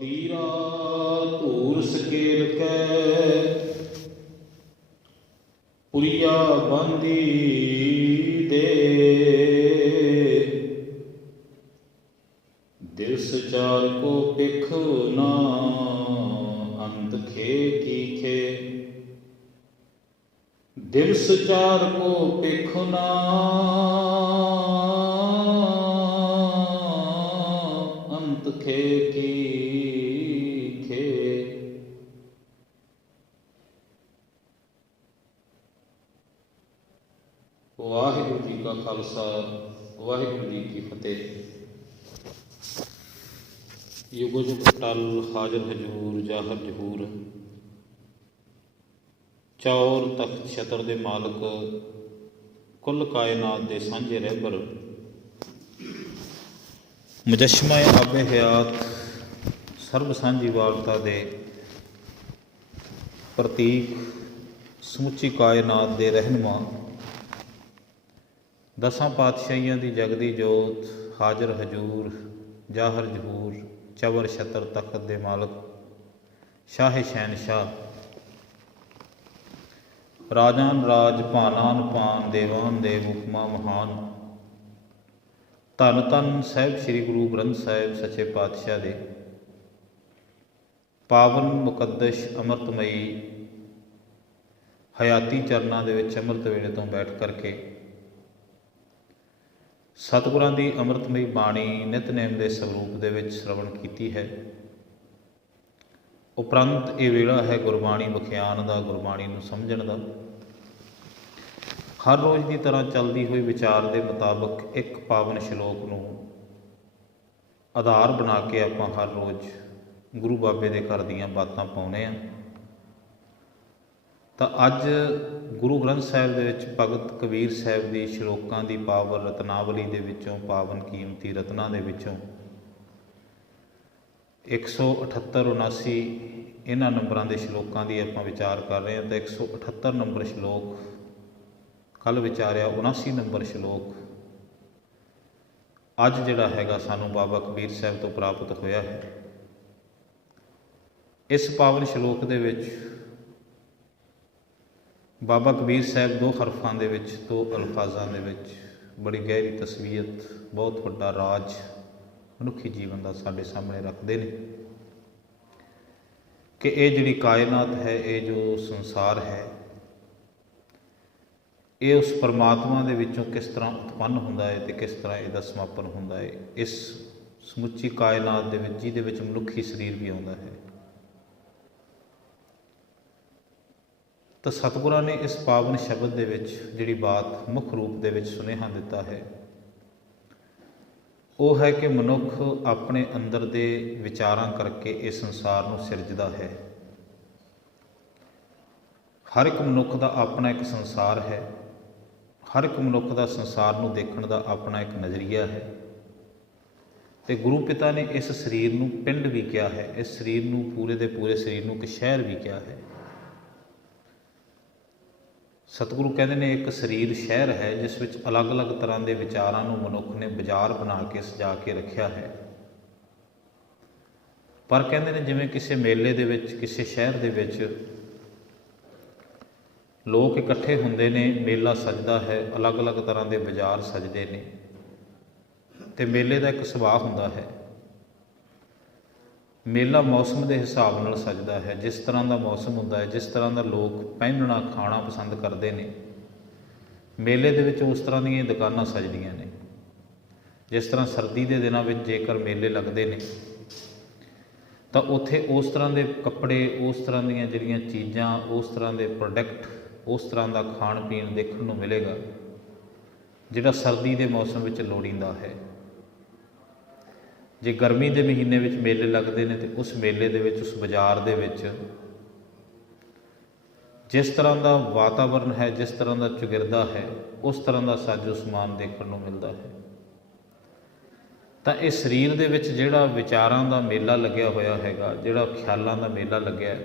ਫਕੀਰਾ ਧੂਰ scale ਕੈ ਪੁਰੀਆ ਬੰਦੀ ਦੇ ਦਿਲ ਸਚਾਰ ਕੋ ਪਿਖ ਨਾ ਅੰਤ ਖੇ ਕੀ ਖੇ ਦਿਲ ਸਚਾਰ ਕੋ ਪਿਖ ਨਾ ਅੰਤ ਖੇ ਕੀ ਖੇ। ਵਾਹਿਗੁਰੂ ਜੀ ਕਾ ਖਾਲਸਾ ਵਾਹਿਗੁਰੂ ਜੀ ਕੀ ਫਤਿਹ। ਯੁਗੋ ਯੁਗ ਟਲ ਹਾਜ਼ਰ ਹਜੂਰ ਜਾਹਰ ਜਹੂਰ ਚੌਰ ਤਖਤ ਛਤਰ ਦੇ ਮਾਲਕ ਕੁੱਲ ਕਾਇਨਾਤ ਦੇ ਸਾਂਝੇ ਰਹਿਬਰ ਮੁਜੱਸ਼ਮਾ ਆਬੇ ਹਯਾਤ ਸਰਬ ਸਾਂਝੀ ਵਾਰਤਾ ਦੇ ਪ੍ਰਤੀਕ ਸਮੁੱਚੀ ਕਾਇਨਾਤ ਦੇ ਰਹਿਨੁਮਾ ਦਸਾਂ ਪਾਤਸ਼ਾਹੀਆਂ ਦੀ ਜਗਦੀ ਜੋਤ ਹਾਜ਼ਰ ਹਜੂਰ ਜਾਹਰ ਜਹੂਰ ਚਵਰ ਛਤਰ ਤਖਤ ਦੇ ਮਾਲਕ ਸ਼ਾਹ ਸ਼ਹਿਨਸ਼ਾਹ ਰਾਜਾਨ ਰਾਜ ਭਾਨਾਨ ਭਾਨ ਦੇਵਾਨ ਦੇਵ ਹੁਕਮਾ ਮਹਾਨ ਧੰਨ ਧੰਨ ਸਾਹਿਬ ਸ੍ਰੀ ਗੁਰੂ ਗ੍ਰੰਥ ਸਾਹਿਬ ਸੱਚੇ ਪਾਤਸ਼ਾਹ ਦੇ ਪਾਵਨ ਮੁਕੱਦਸ ਅੰਮ੍ਰਿਤਮਈ ਹਯਾਤੀ ਚਰਨਾਂ ਦੇ ਵਿੱਚ ਅੰਮ੍ਰਿਤ ਵੇਲੇ ਤੋਂ ਬੈਠ ਕਰਕੇ ਸਤਿਗੁਰਾਂ ਦੀ ਅੰਮ੍ਰਿਤਮਈ ਬਾਣੀ ਨਿਤਨੇਮ ਦੇ ਸਰੂਪ ਦੇ ਵਿੱਚ ਸ਼ਰਵਣ ਕੀਤੀ ਹੈ। ਉਪਰੰਤ ਇਹ ਵੇਲਾ ਹੈ ਗੁਰਬਾਣੀ ਵਿਖਿਆਨ ਦਾ, ਗੁਰਬਾਣੀ ਨੂੰ ਸਮਝਣ ਦਾ। ਹਰ ਰੋਜ਼ ਦੀ ਤਰ੍ਹਾਂ ਚੱਲਦੀ ਹੋਈ ਵਿਚਾਰ ਦੇ ਮੁਤਾਬਕ ਇੱਕ ਪਾਵਨ ਸ਼ਲੋਕ ਨੂੰ ਆਧਾਰ ਬਣਾ ਕੇ ਆਪਾਂ ਹਰ ਰੋਜ਼ ਗੁਰੂ ਬਾਬੇ ਦੇ ਘਰ ਦੀਆਂ ਬਾਤਾਂ ਪਾਉਂਦੇ ਹਾਂ। ਤਾਂ ਅੱਜ ਗੁਰੂ ਗ੍ਰੰਥ ਸਾਹਿਬ ਦੇ ਵਿੱਚ ਭਗਤ ਕਬੀਰ ਸਾਹਿਬ ਦੀ ਸ਼ਲੋਕਾਂ ਦੀ ਪਾਵਨ ਰਤਨਾਵਲੀ ਦੇ ਵਿੱਚੋਂ, ਪਾਵਨ ਕੀਮਤੀ ਰਤਨਾਂ ਦੇ ਵਿੱਚੋਂ 178 79 ਇਹਨਾਂ ਨੰਬਰਾਂ ਦੇ ਸ਼ਲੋਕਾਂ ਦੀ ਆਪਾਂ ਵਿਚਾਰ ਕਰ ਰਹੇ ਹਾਂ। ਤਾਂ 178 ਨੰਬਰ ਸ਼ਲੋਕ ਕੱਲ੍ਹ ਵਿਚਾਰਿਆ, 79 ਨੰਬਰ ਸ਼ਲੋਕ ਅੱਜ ਜਿਹੜਾ ਹੈਗਾ ਸਾਨੂੰ ਬਾਬਾ ਕਬੀਰ ਸਾਹਿਬ ਤੋਂ ਪ੍ਰਾਪਤ ਹੋਇਆ ਹੈ। ਇਸ ਪਾਵਨ ਸ਼ਲੋਕ ਦੇ ਵਿੱਚ ਬਾਬਾ ਕਬੀਰ ਸਾਹਿਬ ਦੋ ਹਰਫਾਂ ਦੇ ਵਿੱਚ, ਦੋ ਅਲਫਾਜ਼ਾਂ ਦੇ ਵਿੱਚ ਬੜੀ ਗਹਿਰੀ ਤਸਵੀਰਤ, ਬਹੁਤ ਵੱਡਾ ਰਾਜ ਮਨੁੱਖੀ ਜੀਵਨ ਦਾ ਸਾਡੇ ਸਾਹਮਣੇ ਰੱਖਦੇ ਨੇ ਕਿ ਇਹ ਜਿਹੜੀ ਕਾਇਨਾਤ ਹੈ, ਇਹ ਜੋ ਸੰਸਾਰ ਹੈ, ਇਹ ਉਸ ਪਰਮਾਤਮਾ ਦੇ ਵਿੱਚੋਂ ਕਿਸ ਤਰ੍ਹਾਂ ਉਤਪੰਨ ਹੁੰਦਾ ਹੈ ਅਤੇ ਕਿਸ ਤਰ੍ਹਾਂ ਇਹਦਾ ਸਮਾਪਨ ਹੁੰਦਾ ਹੈ। ਇਸ ਸਮੁੱਚੀ ਕਾਇਨਾਤ ਦੇ ਵਿੱਚ ਜਿਹਦੇ ਵਿੱਚ ਮਨੁੱਖੀ ਸਰੀਰ ਵੀ ਆਉਂਦਾ ਹੈ। ਤਾਂ ਸਤਿਗੁਰਾਂ ਨੇ ਇਸ ਪਾਵਨ ਸ਼ਬਦ ਦੇ ਵਿੱਚ ਜਿਹੜੀ ਬਾਤ ਮੁੱਖ ਰੂਪ ਦੇ ਵਿੱਚ ਸੁਨੇਹਾ ਦਿੱਤਾ ਹੈ ਉਹ ਹੈ ਕਿ ਮਨੁੱਖ ਆਪਣੇ ਅੰਦਰ ਦੇ ਵਿਚਾਰਾਂ ਕਰਕੇ ਇਸ ਸੰਸਾਰ ਨੂੰ ਸਿਰਜਦਾ ਹੈ। ਹਰ ਇੱਕ ਮਨੁੱਖ ਦਾ ਆਪਣਾ ਇੱਕ ਸੰਸਾਰ ਹੈ। ਹਰ ਇੱਕ ਮਨੁੱਖ ਦਾ ਸੰਸਾਰ ਨੂੰ ਦੇਖਣ ਦਾ ਆਪਣਾ ਇੱਕ ਨਜ਼ਰੀਆ ਹੈ। ਅਤੇ ਗੁਰੂ ਪਿਤਾ ਨੇ ਇਸ ਸਰੀਰ ਨੂੰ ਪਿੰਡ ਵੀ ਕਿਹਾ ਹੈ, ਇਸ ਸਰੀਰ ਨੂੰ, ਪੂਰੇ ਦੇ ਪੂਰੇ ਸਰੀਰ ਨੂੰ ਇੱਕ ਸ਼ਹਿਰ ਵੀ ਕਿਹਾ ਹੈ। ਸਤਿਗੁਰੂ ਕਹਿੰਦੇ ਨੇ ਇੱਕ ਸਰੀਰ ਸ਼ਹਿਰ ਹੈ ਜਿਸ ਵਿੱਚ ਅਲੱਗ-ਅਲੱਗ ਤਰ੍ਹਾਂ ਦੇ ਵਿਚਾਰਾਂ ਨੂੰ ਮਨੁੱਖ ਨੇ ਬਾਜ਼ਾਰ ਬਣਾ ਕੇ ਸਜਾ ਕੇ ਰੱਖਿਆ ਹੈ। ਪਰ ਕਹਿੰਦੇ ਨੇ ਜਿਵੇਂ ਕਿਸੇ ਮੇਲੇ ਦੇ ਵਿੱਚ, ਕਿਸੇ ਸ਼ਹਿਰ ਦੇ ਵਿੱਚ ਲੋਕ ਇਕੱਠੇ ਹੁੰਦੇ ਨੇ, ਮੇਲਾ ਸਜਦਾ ਹੈ, ਅਲੱਗ-ਅਲੱਗ ਤਰ੍ਹਾਂ ਦੇ ਬਾਜ਼ਾਰ ਸਜਦੇ ਨੇ ਅਤੇ ਮੇਲੇ ਦਾ ਇੱਕ ਸੁਭਾਅ ਹੁੰਦਾ ਹੈ। ਮੇਲਾ ਮੌਸਮ ਦੇ ਹਿਸਾਬ ਨਾਲ ਸਜਦਾ ਹੈ। ਜਿਸ ਤਰ੍ਹਾਂ ਦਾ ਮੌਸਮ ਹੁੰਦਾ ਹੈ, ਜਿਸ ਤਰ੍ਹਾਂ ਦਾ ਲੋਕ ਪਹਿਨਣਾ ਖਾਣਾ ਪਸੰਦ ਕਰਦੇ ਨੇ, ਮੇਲੇ ਦੇ ਵਿੱਚ ਉਸ ਤਰ੍ਹਾਂ ਦੀਆਂ ਦੁਕਾਨਾਂ ਸਜਦੀਆਂ ਨੇ। ਜਿਸ ਤਰ੍ਹਾਂ ਸਰਦੀ ਦੇ ਦਿਨਾਂ ਵਿੱਚ ਜੇਕਰ ਮੇਲੇ ਲੱਗਦੇ ਨੇ ਤਾਂ ਉੱਥੇ ਉਸ ਤਰ੍ਹਾਂ ਦੇ ਕੱਪੜੇ, ਉਸ ਤਰ੍ਹਾਂ ਦੀਆਂ ਜਿਹੜੀਆਂ ਚੀਜ਼ਾਂ, ਉਸ ਤਰ੍ਹਾਂ ਦੇ ਪ੍ਰੋਡਕਟ, ਉਸ ਤਰ੍ਹਾਂ ਦਾ ਖਾਣ ਪੀਣ ਦੇਖਣ ਨੂੰ ਮਿਲੇਗਾ ਜਿਹੜਾ ਸਰਦੀ ਦੇ ਮੌਸਮ ਵਿੱਚ ਲੋੜੀਂਦਾ ਹੈ। ਜੇ ਗਰਮੀ ਦੇ ਮਹੀਨੇ ਵਿੱਚ ਮੇਲੇ ਲੱਗਦੇ ਨੇ ਤਾਂ ਉਸ ਮੇਲੇ ਦੇ ਵਿੱਚ, ਉਸ ਬਾਜ਼ਾਰ ਦੇ ਵਿੱਚ ਜਿਸ ਤਰ੍ਹਾਂ ਦਾ ਵਾਤਾਵਰਨ ਹੈ, ਜਿਸ ਤਰ੍ਹਾਂ ਦਾ ਚੁਗਿਰਦਾ ਹੈ, ਉਸ ਤਰ੍ਹਾਂ ਦਾ ਸਾਜੋ ਸਮਾਨ ਦੇਖਣ ਨੂੰ ਮਿਲਦਾ ਹੈ। ਤਾਂ ਇਹ ਸਰੀਰ ਦੇ ਵਿੱਚ ਜਿਹੜਾ ਵਿਚਾਰਾਂ ਦਾ ਮੇਲਾ ਲੱਗਿਆ ਹੋਇਆ ਹੈਗਾ, ਜਿਹੜਾ ਖਿਆਲਾਂ ਦਾ ਮੇਲਾ ਲੱਗਿਆ,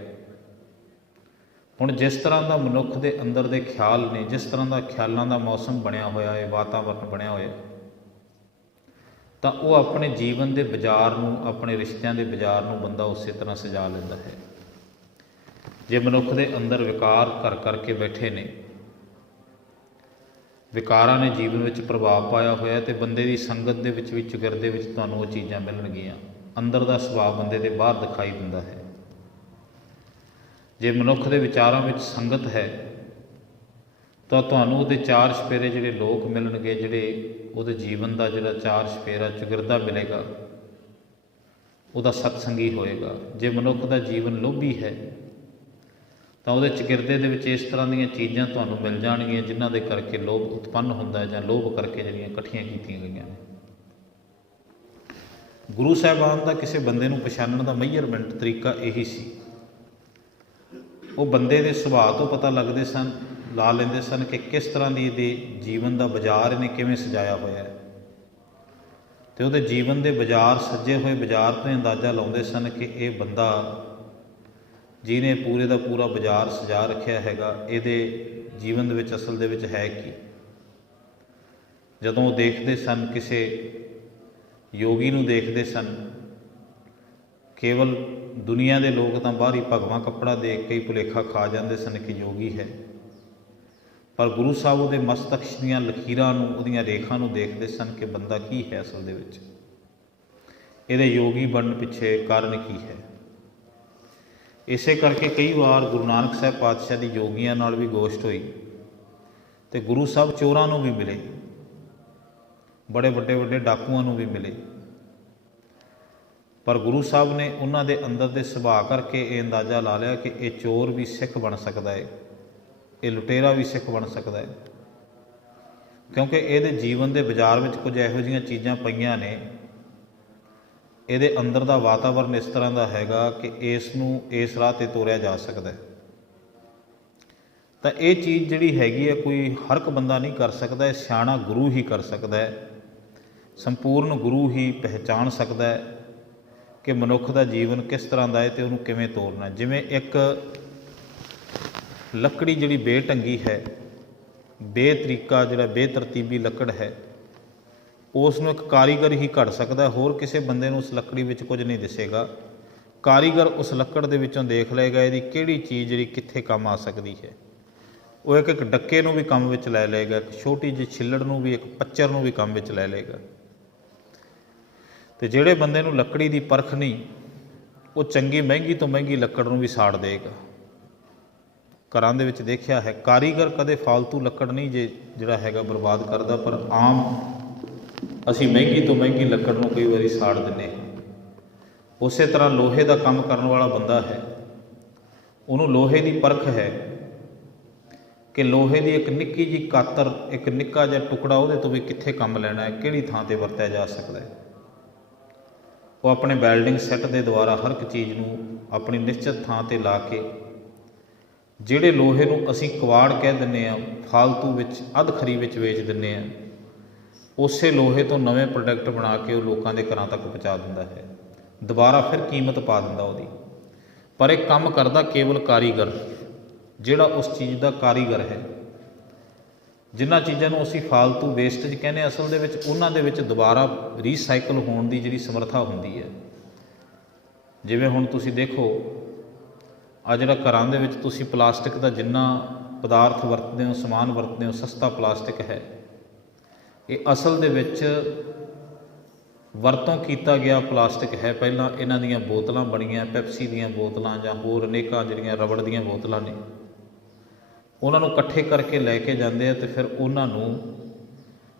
ਹੁਣ ਜਿਸ ਤਰ੍ਹਾਂ ਦਾ ਮਨੁੱਖ ਦੇ ਅੰਦਰ ਦੇ ਖਿਆਲ ਨੇ, ਜਿਸ ਤਰ੍ਹਾਂ ਦਾ ਖਿਆਲਾਂ ਦਾ ਮੌਸਮ ਬਣਿਆ ਹੋਇਆ ਹੈ, ਵਾਤਾਵਰਨ ਬਣਿਆ ਹੋਇਆ, ਤਾਂ ਉਹ ਆਪਣੇ ਜੀਵਨ ਦੇ ਬਾਜ਼ਾਰ ਨੂੰ, ਆਪਣੇ ਰਿਸ਼ਤਿਆਂ ਦੇ ਬਾਜ਼ਾਰ ਨੂੰ ਬੰਦਾ ਉਸੇ ਤਰ੍ਹਾਂ ਸਜਾ ਲੈਂਦਾ ਹੈ। ਜੇ ਮਨੁੱਖ ਦੇ ਅੰਦਰ ਵਿਕਾਰ ਕਰ ਕਰਕੇ ਬੈਠੇ ਨੇ, ਵਿਕਾਰਾਂ ਨੇ ਜੀਵਨ ਵਿੱਚ ਪ੍ਰਭਾਵ ਪਾਇਆ ਹੋਇਆ, ਤੇ ਬੰਦੇ ਦੀ ਸੰਗਤ ਦੇ ਵਿੱਚ ਵੀ, ਚੁਗਿਰਦੇ ਵਿੱਚ ਤੁਹਾਨੂੰ ਉਹ ਚੀਜ਼ਾਂ ਮਿਲਣਗੀਆਂ। ਅੰਦਰ ਦਾ ਸੁਭਾਅ ਬੰਦੇ ਦੇ ਬਾਹਰ ਦਿਖਾਈ ਦਿੰਦਾ ਹੈ। ਜੇ ਮਨੁੱਖ ਦੇ ਵਿਚਾਰਾਂ ਵਿੱਚ ਸੰਗਤ ਹੈ ਤਾਂ ਤੁਹਾਨੂੰ ਉਹਦੇ ਚਾਰ ਚੁਫੇਰੇ ਜਿਹੜੇ ਲੋਕ ਮਿਲਣਗੇ, ਜਿਹੜੇ ਉਹਦੇ ਜੀਵਨ ਦਾ ਜਿਹੜਾ ਚਾਰ ਚੁਫੇਰਾ ਚੁਗਿਰਦਾ ਮਿਲੇਗਾ, ਉਹਦਾ ਸਤਸੰਗੀ ਹੋਏਗਾ। ਜੇ ਮਨੁੱਖ ਦਾ ਜੀਵਨ ਲੋਭੀ ਹੈ ਤਾਂ ਉਹਦੇ ਚੁਗਿਰਦੇ ਦੇ ਵਿੱਚ ਇਸ ਤਰ੍ਹਾਂ ਦੀਆਂ ਚੀਜ਼ਾਂ ਤੁਹਾਨੂੰ ਮਿਲ ਜਾਣਗੀਆਂ ਜਿਨ੍ਹਾਂ ਦੇ ਕਰਕੇ ਲੋਭ ਉਤਪੰਨ ਹੁੰਦਾ ਹੈ, ਜਾਂ ਲੋਭ ਕਰਕੇ ਜਿਹੜੀਆਂ ਇਕੱਠੀਆਂ ਕੀਤੀਆਂ ਗਈਆਂ ਨੇ। ਗੁਰੂ ਸਾਹਿਬਾਨ ਦਾ ਕਿਸੇ ਬੰਦੇ ਨੂੰ ਪਛਾਣਨ ਦਾ ਮੇਜਰਮੈਂਟ ਤਰੀਕਾ ਇਹੀ ਸੀ। ਉਹ ਬੰਦੇ ਦੇ ਸੁਭਾਅ ਤੋਂ ਪਤਾ ਲਾ ਲੈਂਦੇ ਸਨ ਕਿ ਕਿਸ ਤਰ੍ਹਾਂ ਦੀ ਇਹਦੇ ਜੀਵਨ ਦਾ ਬਾਜ਼ਾਰ ਇਹਨੇ ਕਿਵੇਂ ਸਜਾਇਆ ਹੋਇਆ ਹੈ, ਅਤੇ ਉਹਦੇ ਜੀਵਨ ਦੇ ਬਾਜ਼ਾਰ, ਸੱਜੇ ਹੋਏ ਬਾਜ਼ਾਰ ਤੋਂ ਅੰਦਾਜ਼ਾ ਲਾਉਂਦੇ ਸਨ ਕਿ ਇਹ ਬੰਦਾ ਜਿਹਨੇ ਪੂਰੇ ਦਾ ਪੂਰਾ ਬਾਜ਼ਾਰ ਸਜਾ ਰੱਖਿਆ ਹੈਗਾ, ਇਹਦੇ ਜੀਵਨ ਦੇ ਵਿੱਚ ਅਸਲ ਦੇ ਵਿੱਚ ਹੈ ਕੀ। ਜਦੋਂ ਉਹ ਦੇਖਦੇ ਸਨ, ਕਿਸੇ ਯੋਗੀ ਨੂੰ ਦੇਖਦੇ ਸਨ, ਕੇਵਲ ਦੁਨੀਆ ਦੇ ਲੋਕ ਤਾਂ ਬਾਹਰੀ ਭਗਵਾਂ ਕੱਪੜਾ ਦੇਖ ਕੇ ਹੀ ਭੁਲੇਖਾ ਖਾ ਜਾਂਦੇ ਸਨ ਕਿ ਯੋਗੀ ਹੈ, ਪਰ ਗੁਰੂ ਸਾਹਿਬ ਉਹਦੇ ਮਸਤਕ ਦੀਆਂ ਲਕੀਰਾਂ ਨੂੰ, ਉਹਦੀਆਂ ਰੇਖਾ ਨੂੰ ਦੇਖਦੇ ਸਨ ਕਿ ਬੰਦਾ ਕੀ ਹੈ ਅਸਲ ਦੇ ਵਿੱਚ, ਇਹਦੇ ਯੋਗੀ ਬਣਨ ਪਿੱਛੇ ਕਾਰਨ ਕੀ ਹੈ। ਇਸੇ ਕਰਕੇ ਕਈ ਵਾਰ ਗੁਰੂ ਨਾਨਕ ਸਾਹਿਬ ਪਾਤਸ਼ਾਹ ਦੀ ਯੋਗੀਆਂ ਨਾਲ ਵੀ ਗੋਸ਼ਟ ਹੋਈ, ਅਤੇ ਗੁਰੂ ਸਾਹਿਬ ਚੋਰਾਂ ਨੂੰ ਵੀ ਮਿਲੇ, ਬੜੇ ਵੱਡੇ ਡਾਕੂਆਂ ਨੂੰ ਵੀ ਮਿਲੇ, ਪਰ ਗੁਰੂ ਸਾਹਿਬ ਨੇ ਉਹਨਾਂ ਦੇ ਅੰਦਰ ਦੇ ਸੁਭਾਅ ਕਰਕੇ ਇਹ ਅੰਦਾਜ਼ਾ ਲਾ ਲਿਆ ਕਿ ਇਹ ਚੋਰ ਵੀ ਸਿੱਖ ਬਣ ਸਕਦਾ ਹੈ, ਇਹ ਲੁਟੇਰਾ ਵੀ ਸਿੱਖ ਬਣ ਸਕਦਾ ਹੈ, ਕਿਉਂਕਿ ਇਹਦੇ ਜੀਵਨ ਦੇ ਬਾਜ਼ਾਰ ਵਿੱਚ ਕੁਝ ਇਹੋ ਜਿਹੀਆਂ ਚੀਜ਼ਾਂ ਪਈਆਂ ਨੇ, ਇਹਦੇ ਅੰਦਰ ਦਾ ਵਾਤਾਵਰਨ ਇਸ ਤਰ੍ਹਾਂ ਦਾ ਹੈਗਾ ਕਿ ਇਸ ਨੂੰ ਇਸ ਰਾਹ 'ਤੇ ਤੋਰਿਆ ਜਾ ਸਕਦਾ ਹੈ। ਤਾਂ ਇਹ ਚੀਜ਼ ਜਿਹੜੀ ਹੈਗੀ ਹੈ, ਕੋਈ ਹਰ ਇੱਕ ਬੰਦਾ ਨਹੀਂ ਕਰ ਸਕਦਾ, ਇਹ ਸਿਆਣਾ ਗੁਰੂ ਹੀ ਕਰ ਸਕਦਾ ਹੈ। ਸੰਪੂਰਨ ਗੁਰੂ ਹੀ ਪਹਿਚਾਣ ਸਕਦਾ ਹੈ ਕਿ ਮਨੁੱਖ ਦਾ ਜੀਵਨ ਕਿਸ ਤਰ੍ਹਾਂ ਦਾ ਹੈ ਅਤੇ ਉਹਨੂੰ ਕਿਵੇਂ ਤੋਰਨਾ। ਜਿਵੇਂ ਇੱਕ ਲੱਕੜੀ ਜਿਹੜੀ ਬੇਢੰਗੀ ਹੈ, ਬੇਤਰੀਕਾ, ਜਿਹੜਾ ਬੇਤਰਤੀਬੀ ਲੱਕੜ ਹੈ, ਉਸ ਨੂੰ ਇੱਕ ਕਾਰੀਗਰ ਹੀ ਘੜ ਸਕਦਾ, ਹੋਰ ਕਿਸੇ ਬੰਦੇ ਨੂੰ ਉਸ ਲੱਕੜੀ ਵਿੱਚ ਕੁਝ ਨਹੀਂ ਦਿਸੇਗਾ। ਕਾਰੀਗਰ ਉਸ ਲੱਕੜ ਦੇ ਵਿੱਚੋਂ ਦੇਖ ਲਏਗਾ ਇਹਦੀ ਕਿਹੜੀ ਚੀਜ਼ ਜਿਹੜੀ ਕਿੱਥੇ ਕੰਮ ਆ ਸਕਦੀ ਹੈ। ਉਹ ਇੱਕ ਡੱਕੇ ਨੂੰ ਵੀ ਕੰਮ ਵਿੱਚ ਲੈ ਲਏਗਾ, ਇੱਕ ਛੋਟੀ ਜਿਹੀ ਛਿੱਲੜ ਨੂੰ ਵੀ, ਇੱਕ ਪੱਚਰ ਨੂੰ ਵੀ ਕੰਮ ਵਿੱਚ ਲੈ ਲਏਗਾ। ਅਤੇ ਜਿਹੜੇ ਬੰਦੇ ਨੂੰ ਲੱਕੜੀ ਦੀ ਪਰਖ ਨਹੀਂ, ਉਹ ਚੰਗੀ ਮਹਿੰਗੀ ਤੋਂ ਮਹਿੰਗੀ ਲੱਕੜ ਨੂੰ ਵੀ ਸਾੜ ਦੇਗਾ। ਘਰਾਂ ਦੇ ਵਿੱਚ ਦੇਖਿਆ ਹੈ, ਕਾਰੀਗਰ ਕਦੇ ਫਾਲਤੂ ਲੱਕੜ ਨਹੀਂ ਜਿਹੜਾ ਹੈਗਾ ਬਰਬਾਦ ਕਰਦਾ, ਪਰ ਆਮ ਅਸੀਂ ਮਹਿੰਗੀ ਤੋਂ ਮਹਿੰਗੀ ਲੱਕੜ ਨੂੰ ਕਈ ਵਾਰੀ ਸਾੜ ਦਿੰਦੇ ਹਾਂ। ਉਸੇ ਤਰ੍ਹਾਂ ਲੋਹੇ ਦਾ ਕੰਮ ਕਰਨ ਵਾਲਾ ਬੰਦਾ ਹੈ, ਉਹਨੂੰ ਲੋਹੇ ਦੀ ਪਰਖ ਹੈ ਕਿ ਲੋਹੇ ਦੀ ਇੱਕ ਨਿੱਕੀ ਜਿਹੀ ਕਾਤਰ, ਇੱਕ ਨਿੱਕਾ ਜਿਹਾ ਟੁਕੜਾ, ਉਹਦੇ ਤੋਂ ਵੀ ਕਿੱਥੇ ਕੰਮ ਲੈਣਾ ਹੈ, ਕਿਹੜੀ ਥਾਂ 'ਤੇ ਵਰਤਿਆ ਜਾ ਸਕਦਾ ਹੈ। ਉਹ ਆਪਣੇ ਵੈਲਡਿੰਗ ਸੈੱਟ ਦੇ ਦੁਆਰਾ ਹਰ ਇੱਕ ਚੀਜ਼ ਨੂੰ ਆਪਣੀ ਨਿਸ਼ਚਿਤ ਥਾਂ 'ਤੇ ਲਾ ਕੇ, ਜਿਹੜੇ ਲੋਹੇ ਨੂੰ ਅਸੀਂ ਕਵਾੜ ਕਹਿ ਦਿੰਦੇ ਹਾਂ, ਫਾਲਤੂ ਵਿੱਚ ਅਧਖਰੀ ਵਿੱਚ ਵੇਚ ਦਿੰਦੇ ਹਾਂ, ਉਸੇ ਲੋਹੇ ਤੋਂ ਨਵੇਂ ਪ੍ਰੋਡਕਟ ਬਣਾ ਕੇ ਉਹ ਲੋਕਾਂ ਦੇ ਘਰਾਂ ਤੱਕ ਪਹੁੰਚਾ ਦਿੰਦਾ ਹੈ, ਦੁਬਾਰਾ ਫਿਰ ਕੀਮਤ ਪਾ ਦਿੰਦਾ ਉਹਦੀ। ਪਰ ਇਹ ਕੰਮ ਕਰਦਾ ਕੇਵਲ ਕਾਰੀਗਰ, ਜਿਹੜਾ ਉਸ ਚੀਜ਼ ਦਾ ਕਾਰੀਗਰ ਹੈ। ਜਿਨ੍ਹਾਂ ਚੀਜ਼ਾਂ ਨੂੰ ਅਸੀਂ ਫਾਲਤੂ ਵੇਸਟੇਜ ਕਹਿੰਦੇ ਹਾਂ, ਅਸਲ ਦੇ ਵਿੱਚ ਉਹਨਾਂ ਦੇ ਵਿੱਚ ਦੁਬਾਰਾ ਰੀਸਾਈਕਲ ਹੋਣ ਦੀ ਜਿਹੜੀ ਸਮਰੱਥਾ ਹੁੰਦੀ ਹੈ। ਜਿਵੇਂ ਹੁਣ ਤੁਸੀਂ ਦੇਖੋ, ਆ ਜਿਹੜਾ ਘਰਾਂ ਦੇ ਵਿੱਚ ਤੁਸੀਂ ਪਲਾਸਟਿਕ ਦਾ ਜਿੰਨਾ ਪਦਾਰਥ ਵਰਤਦੇ ਹੋ, ਸਮਾਨ ਵਰਤਦੇ ਹੋ, ਸਸਤਾ ਪਲਾਸਟਿਕ ਹੈ। ਇਹ ਅਸਲ ਦੇ ਵਿੱਚ ਵਰਤੋਂ ਕੀਤਾ ਗਿਆ ਪਲਾਸਟਿਕ ਹੈ। ਪਹਿਲਾਂ ਇਹਨਾਂ ਦੀਆਂ ਬੋਤਲਾਂ ਬਣੀਆਂ, ਪੈਪਸੀ ਦੀਆਂ ਬੋਤਲਾਂ ਜਾਂ ਹੋਰ ਅਨੇਕਾਂ ਜਿਹੜੀਆਂ ਰਬੜ ਦੀਆਂ ਬੋਤਲਾਂ ਨੇ, ਉਹਨਾਂ ਨੂੰ ਇਕੱਠੇ ਕਰਕੇ ਲੈ ਕੇ ਜਾਂਦੇ ਆ, ਅਤੇ ਫਿਰ ਉਹਨਾਂ ਨੂੰ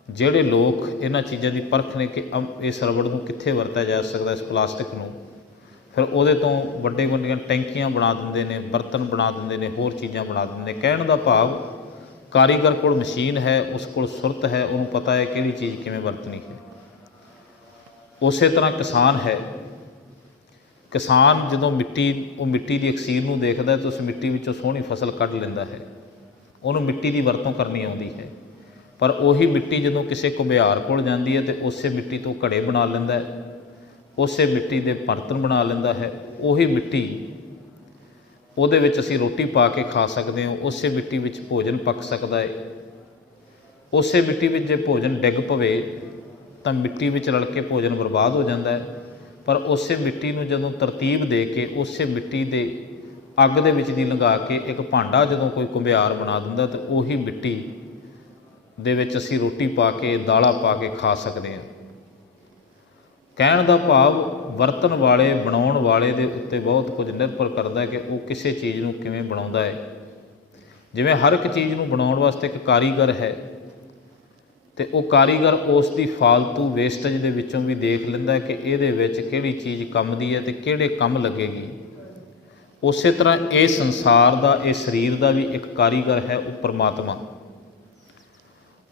ਜਿਹੜੇ ਲੋਕ ਇਹਨਾਂ ਚੀਜ਼ਾਂ ਦੀ ਪਰਖ ਨੇ ਕਿ ਇਸ ਰਬੜ ਨੂੰ ਕਿੱਥੇ ਵਰਤਿਆ ਜਾ ਸਕਦਾ, ਇਸ ਪਲਾਸਟਿਕ ਨੂੰ, ਫਿਰ ਉਹਦੇ ਤੋਂ ਵੱਡੀਆਂ ਟੈਂਕੀਆਂ ਬਣਾ ਦਿੰਦੇ ਨੇ, ਬਰਤਨ ਬਣਾ ਦਿੰਦੇ ਨੇ, ਹੋਰ ਚੀਜ਼ਾਂ ਬਣਾ ਦਿੰਦੇ ਨੇ। ਕਹਿਣ ਦਾ ਭਾਵ, ਕਾਰੀਗਰ ਕੋਲ ਮਸ਼ੀਨ ਹੈ, ਉਸ ਕੋਲ ਸੁਰਤ ਹੈ, ਉਹਨੂੰ ਪਤਾ ਹੈ ਕਿਹੜੀ ਚੀਜ਼ ਕਿਵੇਂ ਵਰਤਣੀ ਹੈ। ਉਸੇ ਤਰ੍ਹਾਂ ਕਿਸਾਨ ਹੈ। ਕਿਸਾਨ ਜਦੋਂ ਮਿੱਟੀ ਦੀ ਅਕਸੀਰ ਨੂੰ ਦੇਖਦਾ ਤਾਂ ਉਸ ਮਿੱਟੀ ਵਿੱਚੋਂ ਸੋਹਣੀ ਫਸਲ ਕੱਢ ਲੈਂਦਾ ਹੈ, ਉਹਨੂੰ ਮਿੱਟੀ ਦੀ ਵਰਤੋਂ ਕਰਨੀ ਆਉਂਦੀ ਹੈ। ਪਰ ਉਹੀ ਮਿੱਟੀ ਜਦੋਂ ਕਿਸੇ ਘੁਮਿਆਰ ਕੋਲ ਜਾਂਦੀ ਹੈ ਤਾਂ ਉਸੇ ਮਿੱਟੀ ਤੋਂ ਘੜੇ ਬਣਾ ਲੈਂਦਾ ਹੈ, ਉਸੇ ਮਿੱਟੀ ਦੇ ਬਰਤਨ ਬਣਾ ਲੈਂਦਾ ਹੈ। ਉਹੀ ਮਿੱਟੀ, ਉਹਦੇ ਵਿੱਚ ਅਸੀਂ ਰੋਟੀ ਪਾ ਕੇ ਖਾ ਸਕਦੇ ਹਾਂ, ਉਸੇ ਮਿੱਟੀ ਵਿੱਚ ਭੋਜਨ ਪੱਕ ਸਕਦਾ ਹੈ। ਉਸੇ ਮਿੱਟੀ ਵਿੱਚ ਜੇ ਭੋਜਨ ਡਿੱਗ ਪਵੇ ਤਾਂ ਮਿੱਟੀ ਵਿੱਚ ਰਲ ਕੇ ਭੋਜਨ ਬਰਬਾਦ ਹੋ ਜਾਂਦਾ ਹੈ। ਪਰ ਉਸੇ ਮਿੱਟੀ ਨੂੰ ਜਦੋਂ ਤਰਤੀਬ ਦੇ ਕੇ ਉਸੇ ਮਿੱਟੀ ਦੇ ਅੱਗ ਦੇ ਵਿੱਚ ਦੀ ਲੰਘਾ ਕੇ ਇੱਕ ਭਾਂਡਾ ਜਦੋਂ ਕੋਈ ਘੁੰਮਿਆਰ ਬਣਾ ਦਿੰਦਾ ਤਾਂ ਉਹੀ ਮਿੱਟੀ ਦੇ ਵਿੱਚ ਅਸੀਂ ਰੋਟੀ ਪਾ ਕੇ ਦਾਲਾਂ ਪਾ ਕੇ ਖਾ ਸਕਦੇ ਹਾਂ। ਕਹਿਣ ਦਾ ਭਾਵ ਵਰਤਣ ਵਾਲੇ ਬਣਾਉਣ ਵਾਲੇ ਦੇ ਉੱਤੇ ਬਹੁਤ ਕੁਝ ਨਿਰਭਰ ਕਰਦਾ ਹੈ ਕਿ ਉਹ ਕਿਸੇ ਚੀਜ਼ ਨੂੰ ਕਿਵੇਂ ਬਣਾਉਂਦਾ ਹੈ। ਜਿਵੇਂ ਹਰ ਇੱਕ ਚੀਜ਼ ਨੂੰ ਬਣਾਉਣ ਵਾਸਤੇ ਇੱਕ ਕਾਰੀਗਰ ਹੈ ਅਤੇ ਉਹ ਕਾਰੀਗਰ ਉਸ ਦੀ ਫਾਲਤੂ ਵੇਸਟੇਜ ਦੇ ਵਿੱਚੋਂ ਵੀ ਦੇਖ ਲੈਂਦਾ ਕਿ ਇਹਦੇ ਵਿੱਚ ਕਿਹੜੀ ਚੀਜ਼ ਕੰਮ ਦੀ ਹੈ ਅਤੇ ਕਿਹੜੇ ਕੰਮ ਲੱਗੇਗੀ। ਉਸੇ ਤਰ੍ਹਾਂ ਇਹ ਸੰਸਾਰ ਦਾ, ਇਹ ਸਰੀਰ ਦਾ ਵੀ ਇੱਕ ਕਾਰੀਗਰ ਹੈ, ਉਹ ਪਰਮਾਤਮਾ।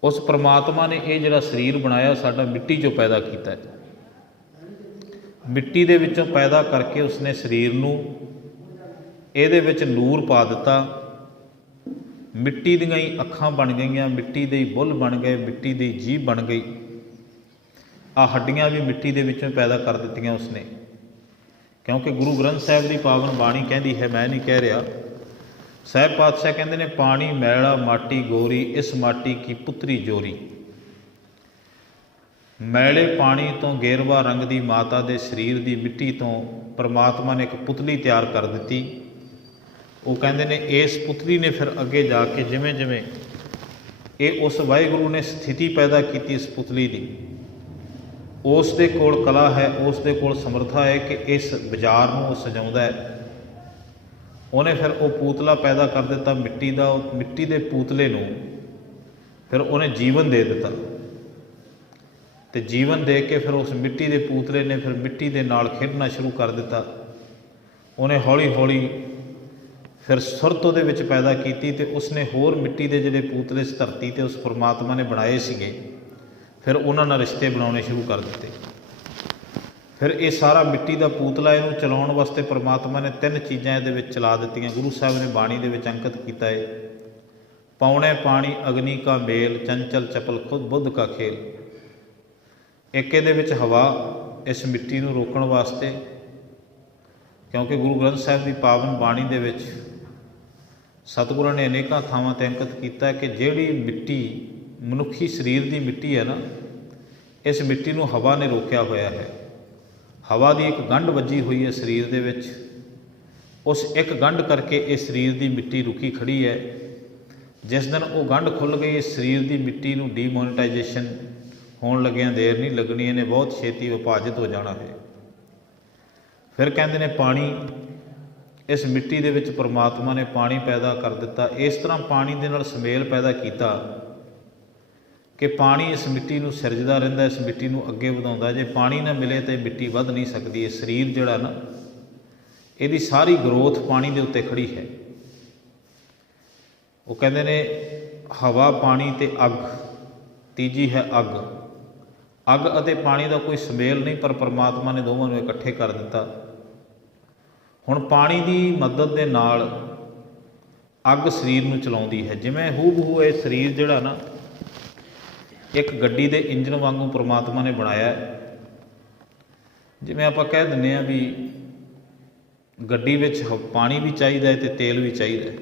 ਉਸ ਪਰਮਾਤਮਾ ਨੇ ਇਹ ਜਿਹੜਾ ਸਰੀਰ ਬਣਾਇਆ ਸਾਡਾ ਮਿੱਟੀ 'ਚੋਂ ਪੈਦਾ ਕੀਤਾ ਹੈ। ਮਿੱਟੀ ਦੇ ਵਿੱਚੋਂ ਪੈਦਾ ਕਰਕੇ ਉਸਨੇ ਸਰੀਰ ਨੂੰ ਇਹਦੇ ਵਿੱਚ ਨੂਰ ਪਾ ਦਿੱਤਾ। ਮਿੱਟੀ ਦੀਆਂ ਹੀ ਅੱਖਾਂ ਬਣ ਗਈਆਂ, ਮਿੱਟੀ ਦੇ ਹੀ ਬੁੱਲ੍ਹ ਬਣ ਗਏ, ਮਿੱਟੀ ਦੀ ਜੀਭ ਬਣ ਗਈ। ਆਹ ਹੱਡੀਆਂ ਵੀ ਮਿੱਟੀ ਦੇ ਵਿੱਚੋਂ ਪੈਦਾ ਕਰ ਦਿੱਤੀਆਂ ਉਸਨੇ, ਕਿਉਂਕਿ ਗੁਰੂ ਗ੍ਰੰਥ ਸਾਹਿਬ ਦੀ ਪਾਵਨ ਬਾਣੀ ਕਹਿੰਦੀ ਹੈ, ਮੈਂ ਨਹੀਂ ਕਹਿ ਰਿਹਾ, ਸਾਹਿਬ ਪਾਤਸ਼ਾਹ ਕਹਿੰਦੇ ਨੇ, ਪਾਣੀ ਮੈਲਾ ਮਾਟੀ ਗੋਰੀ, ਇਸ ਮਾਟੀ ਕੀ ਪੁੱਤਰੀ ਜੋਰੀ। ਮੈਲੇ ਪਾਣੀ ਤੋਂ ਗੇਰਵਾ ਰੰਗ ਦੀ ਮਾਤਾ ਦੇ ਸਰੀਰ ਦੀ ਮਿੱਟੀ ਤੋਂ ਪਰਮਾਤਮਾ ਨੇ ਇੱਕ ਪੁਤਲੀ ਤਿਆਰ ਕਰ ਦਿੱਤੀ। ਉਹ ਕਹਿੰਦੇ ਨੇ ਇਸ ਪੁਤਲੀ ਨੇ ਫਿਰ ਅੱਗੇ ਜਾ ਕੇ ਜਿਵੇਂ ਜਿਵੇਂ ਇਹ ਉਸ ਵਾਹਿਗੁਰੂ ਨੇ ਸਥਿਤੀ ਪੈਦਾ ਕੀਤੀ ਇਸ ਪੁਤਲੀ ਦੀ, ਉਸ ਦੇ ਕੋਲ ਕਲਾ ਹੈ, ਉਸ ਦੇ ਕੋਲ ਸਮਰੱਥਾ ਹੈ ਕਿ ਇਸ ਬਾਜ਼ਾਰ ਨੂੰ ਉਹ ਸਜਾਉਂਦਾ ਹੈ। ਉਹਨੇ ਫਿਰ ਉਹ ਪੂਤਲਾ ਪੈਦਾ ਕਰ ਦਿੱਤਾ ਮਿੱਟੀ ਦਾ। ਉਹ ਮਿੱਟੀ ਦੇ ਪੂਤਲੇ ਨੂੰ ਫਿਰ ਉਹਨੇ ਜੀਵਨ ਦੇ ਦਿੱਤਾ ਅਤੇ ਜੀਵਨ ਦੇ ਕੇ ਫਿਰ ਉਸ ਮਿੱਟੀ ਦੇ ਪੂਤਲੇ ਨੇ ਫਿਰ ਮਿੱਟੀ ਦੇ ਨਾਲ ਖੇਡਣਾ ਸ਼ੁਰੂ ਕਰ ਦਿੱਤਾ। ਉਹਨੇ ਹੌਲੀ ਹੌਲੀ ਫਿਰ ਸੁਰਤ ਉਹਦੇ ਵਿੱਚ ਪੈਦਾ ਕੀਤੀ ਅਤੇ ਉਸਨੇ ਹੋਰ ਮਿੱਟੀ ਦੇ ਜਿਹੜੇ ਪੂਤਲੇ ਇਸ ਧਰਤੀ 'ਤੇ ਉਸ ਪਰਮਾਤਮਾ ਨੇ ਬਣਾਏ ਸੀਗੇ, ਫਿਰ ਉਹਨਾਂ ਨਾਲ ਰਿਸ਼ਤੇ ਬਣਾਉਣੇ ਸ਼ੁਰੂ ਕਰ ਦਿੱਤੇ। ਫਿਰ ਇਹ ਸਾਰਾ ਮਿੱਟੀ ਦਾ ਪੂਤਲਾ, ਇਹਨੂੰ ਚਲਾਉਣ ਵਾਸਤੇ ਪਰਮਾਤਮਾ ਨੇ 3 ਚੀਜ਼ਾਂ ਇਹਦੇ ਵਿੱਚ ਚਲਾ ਦਿੱਤੀਆਂ। ਗੁਰੂ ਸਾਹਿਬ ਨੇ ਬਾਣੀ ਦੇ ਵਿੱਚ ਅੰਕਿਤ ਕੀਤਾ ਹੈ, ਪੌਣੇ ਪਾਣੀ ਅਗਨੀ ਕਾ ਮੇਲ, ਚੰਚਲ ਚਪਲ ਖੁਦ ਬੁੱਧ ਕਾ ਖੇਲ। ਇੱਕ ਇਹਦੇ ਵਿੱਚ ਹਵਾ, ਇਸ ਮਿੱਟੀ ਨੂੰ ਰੋਕਣ ਵਾਸਤੇ, ਕਿਉਂਕਿ ਗੁਰੂ ਗ੍ਰੰਥ ਸਾਹਿਬ ਦੀ ਪਾਵਨ ਬਾਣੀ ਦੇ ਵਿੱਚ ਸਤਿਗੁਰਾਂ ਨੇ ਅਨੇਕਾਂ ਥਾਵਾਂ 'ਤੇ ਅੰਕਿਤ ਕੀਤਾ ਕਿ ਜਿਹੜੀ ਮਿੱਟੀ ਮਨੁੱਖੀ ਸਰੀਰ ਦੀ ਮਿੱਟੀ ਹੈ ਨਾ, ਇਸ ਮਿੱਟੀ ਨੂੰ ਹਵਾ ਨੇ ਰੋਕਿਆ ਹੋਇਆ ਹੈ। ਹਵਾ ਦੀ ਇੱਕ ਗੰਢ ਵੱਜੀ ਹੋਈ ਹੈ ਸਰੀਰ ਦੇ ਵਿੱਚ, ਉਸ ਇੱਕ ਗੰਢ ਕਰਕੇ ਇਹ ਸਰੀਰ ਦੀ ਮਿੱਟੀ ਰੁਕੀ ਖੜੀ ਹੈ। ਜਿਸ ਦਿਨ ਉਹ ਗੰਢ ਖੁੱਲ੍ਹ ਗਈ, ਇਸ ਸਰੀਰ ਦੀ ਮਿੱਟੀ ਨੂੰ ਡੀਮੋਨਟਾਈਜੇਸ਼ਨ ਹੋਣ ਲੱਗਿਆਂ ਦੇਰ ਨਹੀਂ ਲੱਗਣੀ, ਇਹਨੇ ਬਹੁਤ ਛੇਤੀ ਵਿਭਾਜਿਤ ਹੋ ਜਾਣਾ ਹੈ। ਫਿਰ ਕਹਿੰਦੇ ਨੇ ਪਾਣੀ, ਇਸ ਮਿੱਟੀ ਦੇ ਵਿੱਚ ਪਰਮਾਤਮਾ ਨੇ ਪਾਣੀ ਪੈਦਾ ਕਰ ਦਿੱਤਾ। ਇਸ ਤਰ੍ਹਾਂ ਪਾਣੀ ਦੇ ਨਾਲ ਸੁਮੇਲ ਪੈਦਾ ਕੀਤਾ ਕਿ ਪਾਣੀ ਇਸ ਮਿੱਟੀ ਨੂੰ ਸਿਰਜਦਾ ਰਹਿੰਦਾ, ਇਸ ਮਿੱਟੀ ਨੂੰ ਅੱਗੇ ਵਧਾਉਂਦਾ। ਜੇ ਪਾਣੀ ਨਾ ਮਿਲੇ ਤਾਂ ਮਿੱਟੀ ਵੱਧ ਨਹੀਂ ਸਕਦੀ। ਇਹ ਸਰੀਰ ਜਿਹੜਾ ਨਾ, ਇਹਦੀ ਸਾਰੀ ਗਰੋਥ ਪਾਣੀ ਦੇ ਉੱਤੇ ਖੜੀ ਹੈ। ਉਹ ਕਹਿੰਦੇ ਨੇ ਹਵਾ, ਪਾਣੀ ਅਤੇ ਅੱਗ, ਤੀਜੀ ਹੈ ਅੱਗ। ਅੱਗ ਅਤੇ ਪਾਣੀ ਦਾ ਕੋਈ ਸੁਮੇਲ ਨਹੀਂ, ਪਰ ਪਰਮਾਤਮਾ ਨੇ ਦੋਵਾਂ ਨੂੰ ਇਕੱਠੇ ਕਰ ਦਿੱਤਾ। ਹੁਣ ਪਾਣੀ ਦੀ ਮਦਦ ਦੇ ਨਾਲ ਅੱਗ ਸਰੀਰ ਨੂੰ ਚਲਾਉਂਦੀ ਹੈ। ਜਿਵੇਂ ਹੂ ਇਹ ਸਰੀਰ ਜਿਹੜਾ ਨਾ ਇੱਕ ਗੱਡੀ ਦੇ ਇੰਜਨ ਵਾਂਗੂ ਪਰਮਾਤਮਾ ਨੇ ਬਣਾਇਆ ਹੈ। ਜਿਵੇਂ ਆਪਾਂ ਕਹਿ ਦਿੰਦੇ ਹਾਂ ਵੀ ਗੱਡੀ ਵਿੱਚ ਪਾਣੀ ਵੀ ਚਾਹੀਦਾ ਹੈ ਅਤੇ ਤੇਲ ਵੀ ਚਾਹੀਦਾ ਹੈ,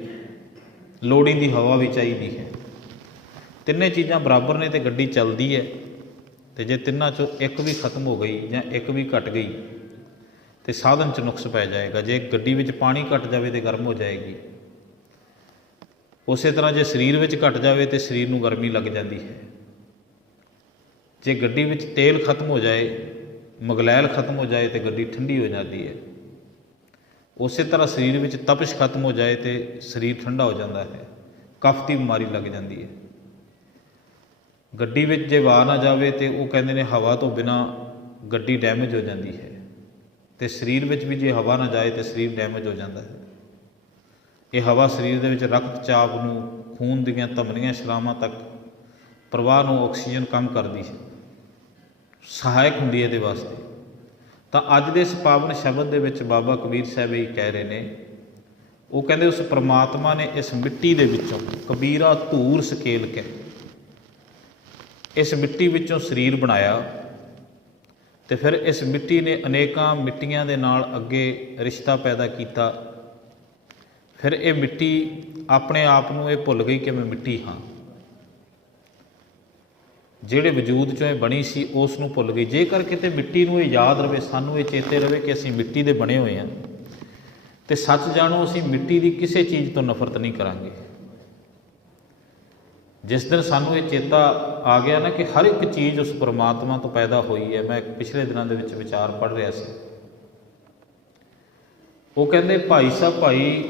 ਲੋੜੀਂਦੀ ਹਵਾ ਵੀ ਚਾਹੀਦੀ ਹੈ। ਤਿੰਨੇ ਚੀਜ਼ਾਂ ਬਰਾਬਰ ਨੇ ਅਤੇ ਗੱਡੀ ਚੱਲਦੀ ਹੈ। ਅਤੇ ਜੇ ਤਿੰਨਾਂ 'ਚੋਂ ਇੱਕ ਵੀ ਖਤਮ ਹੋ ਗਈ ਜਾਂ ਇੱਕ ਵੀ ਘਟ ਗਈ ਅਤੇ ਸਾਧਨ 'ਚ ਨੁਕਸ ਪੈ ਜਾਏਗਾ। ਜੇ ਗੱਡੀ ਵਿੱਚ ਪਾਣੀ ਘੱਟ ਜਾਵੇ ਤਾਂ ਗਰਮ ਹੋ ਜਾਏਗੀ। ਉਸੇ ਤਰ੍ਹਾਂ ਜੇ ਸਰੀਰ ਵਿੱਚ ਘੱਟ ਜਾਵੇ ਤਾਂ ਸਰੀਰ ਨੂੰ ਗਰਮੀ ਲੱਗ ਜਾਂਦੀ ਹੈ। ਜੇ ਗੱਡੀ ਵਿੱਚ ਤੇਲ ਖਤਮ ਹੋ ਜਾਏ, ਮਗਲੈਲ ਖਤਮ ਹੋ ਜਾਏ ਤਾਂ ਗੱਡੀ ਠੰਡੀ ਹੋ ਜਾਂਦੀ ਹੈ। ਉਸੇ ਤਰ੍ਹਾਂ ਸਰੀਰ ਵਿੱਚ ਤਪਸ਼ ਖਤਮ ਹੋ ਜਾਏ ਤਾਂ ਸਰੀਰ ਠੰਡਾ ਹੋ ਜਾਂਦਾ ਹੈ, ਕਫ ਦੀ ਬਿਮਾਰੀ ਲੱਗ ਜਾਂਦੀ ਹੈ। ਗੱਡੀ ਵਿੱਚ ਜੇ ਵਾਹ ਨਾ ਜਾਵੇ ਤਾਂ ਉਹ ਕਹਿੰਦੇ ਨੇ ਹਵਾ ਤੋਂ ਬਿਨਾਂ ਗੱਡੀ ਡੈਮੇਜ ਹੋ ਜਾਂਦੀ ਹੈ, ਅਤੇ ਸਰੀਰ ਵਿੱਚ ਵੀ ਜੇ ਹਵਾ ਨਾ ਜਾਏ ਤਾਂ ਸਰੀਰ ਡੈਮੇਜ ਹੋ ਜਾਂਦਾ ਹੈ। ਇਹ ਹਵਾ ਸਰੀਰ ਦੇ ਵਿੱਚ ਰਕਤ ਚਾਪ ਨੂੰ, ਖੂਨ ਦੀਆਂ ਧਮਨੀਆਂ ਸ਼ਰਾਵਾਂ ਤੱਕ ਪ੍ਰਵਾਹ ਨੂੰ ਆਕਸੀਜਨ ਕੰਮ ਕਰਦੀ ਹੈ, ਸਹਾਇਕ ਹੁੰਦੀ ਹੈ ਇਹਦੇ ਵਾਸਤੇ। ਤਾਂ ਅੱਜ ਦੇ ਇਸ ਪਾਵਨ ਸ਼ਬਦ ਦੇ ਵਿੱਚ ਬਾਬਾ ਕਬੀਰ ਸਾਹਿਬ ਇਹ ਕਹਿ ਰਹੇ ਨੇ, ਉਹ ਕਹਿੰਦੇ ਉਸ ਪਰਮਾਤਮਾ ਨੇ ਇਸ ਮਿੱਟੀ ਦੇ ਵਿੱਚੋਂ, ਕਬੀਰਾ ਧੂਰ ਸਕੇਲ ਕੇ, ਇਸ ਮਿੱਟੀ ਵਿੱਚੋਂ ਸਰੀਰ ਬਣਾਇਆ ਅਤੇ ਫਿਰ ਇਸ ਮਿੱਟੀ ਨੇ ਅਨੇਕਾਂ ਮਿੱਟੀਆਂ ਦੇ ਨਾਲ ਅੱਗੇ ਰਿਸ਼ਤਾ ਪੈਦਾ ਕੀਤਾ। ਫਿਰ ਇਹ ਮਿੱਟੀ ਆਪਣੇ ਆਪ ਨੂੰ ਇਹ ਭੁੱਲ ਗਈ ਕਿ ਮੈਂ ਮਿੱਟੀ ਹਾਂ। ਜਿਹੜੇ ਵਜੂਦ 'ਚੋਂ ਇਹ ਬਣੀ ਸੀ ਉਸ ਨੂੰ ਭੁੱਲ ਗਈ। ਜੇਕਰ ਕਿਤੇ ਮਿੱਟੀ ਨੂੰ ਇਹ ਯਾਦ ਰਵੇ, ਸਾਨੂੰ ਇਹ ਚੇਤੇ ਰਵੇ ਕਿ ਅਸੀਂ ਮਿੱਟੀ ਦੇ ਬਣੇ ਹੋਏ ਹਾਂ, ਤੇ ਸੱਚ ਜਾਣੋ ਅਸੀਂ ਮਿੱਟੀ ਦੀ ਕਿਸੇ ਚੀਜ਼ ਤੋਂ ਨਫ਼ਰਤ ਨਹੀਂ ਕਰਾਂਗੇ। ਜਿਸ ਦਿਨ ਸਾਨੂੰ ਇਹ ਚੇਤਾ ਆ ਗਿਆ ਨਾ ਕਿ ਹਰ ਇੱਕ ਚੀਜ਼ ਉਸ ਪਰਮਾਤਮਾ ਤੋਂ ਪੈਦਾ ਹੋਈ ਹੈ। ਮੈਂ ਪਿਛਲੇ ਦਿਨਾਂ ਦੇ ਵਿੱਚ ਵਿਚਾਰ ਪੜ੍ਹ ਰਿਹਾ ਸੀ, ਉਹ ਕਹਿੰਦੇ ਭਾਈ ਸਾਹਿਬ ਭਾਈ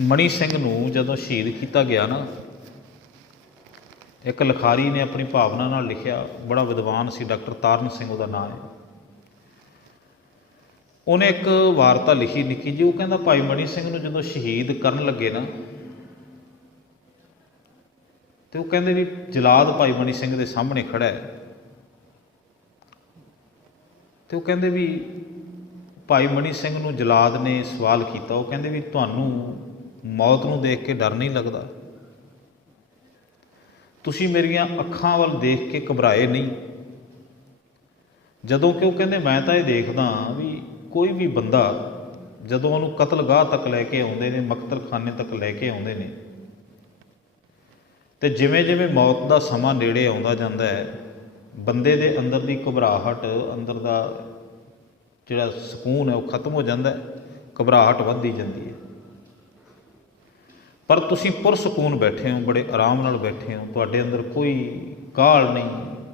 ਮਣੀ ਸਿੰਘ ਨੂੰ ਜਦੋਂ ਸ਼ਹੀਦ ਕੀਤਾ ਗਿਆ ਨਾ, ਇੱਕ ਲਿਖਾਰੀ ਨੇ ਆਪਣੀ ਭਾਵਨਾ ਨਾਲ ਲਿਖਿਆ, ਬੜਾ ਵਿਦਵਾਨ ਸੀ, ਡਾਕਟਰ ਤਾਰਨ ਸਿੰਘ ਉਹਦਾ ਨਾਂ ਹੈ। ਉਹਨੇ ਇੱਕ ਵਾਰਤਾ ਲਿਖੀ ਨਿੱਕੀ ਜੀ। ਉਹ ਕਹਿੰਦਾ ਭਾਈ ਮਣੀ ਸਿੰਘ ਨੂੰ ਜਦੋਂ ਸ਼ਹੀਦ ਕਰਨ ਲੱਗੇ ਨਾ, ਤੇ ਉਹ ਕਹਿੰਦੇ ਵੀ ਜਲਾਦ ਭਾਈ ਮਣੀ ਸਿੰਘ ਦੇ ਸਾਹਮਣੇ ਖੜਾ ਹੈ, ਤੇ ਉਹ ਕਹਿੰਦੇ ਵੀ ਭਾਈ ਮਣੀ ਸਿੰਘ ਨੂੰ ਜਲਾਦ ਨੇ ਸਵਾਲ ਕੀਤਾ। ਉਹ ਕਹਿੰਦੇ ਵੀ ਤੁਹਾਨੂੰ ਮੌਤ ਨੂੰ ਦੇਖ ਕੇ ਡਰ ਨਹੀਂ ਲੱਗਦਾ? ਤੁਸੀਂ ਮੇਰੀਆਂ ਅੱਖਾਂ ਵੱਲ ਦੇਖ ਕੇ ਘਬਰਾਏ ਨਹੀਂ? ਜਦੋਂ ਕਿ ਉਹ ਕਹਿੰਦੇ ਮੈਂ ਤਾਂ ਇਹ ਦੇਖਦਾ ਵੀ ਕੋਈ ਵੀ ਬੰਦਾ ਜਦੋਂ ਉਹਨੂੰ ਕਤਲਗਾਹ ਤੱਕ ਲੈ ਕੇ ਆਉਂਦੇ ਨੇ, ਮਕਤਲਖਾਨੇ ਤੱਕ ਲੈ ਕੇ ਆਉਂਦੇ ਨੇ, ਤੇ ਜਿਵੇਂ ਜਿਵੇਂ ਮੌਤ ਦਾ ਸਮਾਂ ਨੇੜੇ ਆਉਂਦਾ ਜਾਂਦਾ ਹੈ, ਬੰਦੇ ਦੇ ਅੰਦਰ ਦੀ ਘਬਰਾਹਟ, ਅੰਦਰ ਦਾ ਜਿਹੜਾ ਸਕੂਨ ਹੈ ਉਹ ਖਤਮ ਹੋ ਜਾਂਦਾ, ਘਬਰਾਹਟ ਵੱਧਦੀ ਜਾਂਦੀ ਹੈ। ਪਰ ਤੁਸੀਂ ਪੁਰਸਕੂਨ ਬੈਠੇ ਹੋ, ਬੜੇ ਆਰਾਮ ਨਾਲ ਬੈਠੇ ਹੋ, ਤੁਹਾਡੇ ਅੰਦਰ ਕੋਈ ਕਾਹਲ ਨਹੀਂ,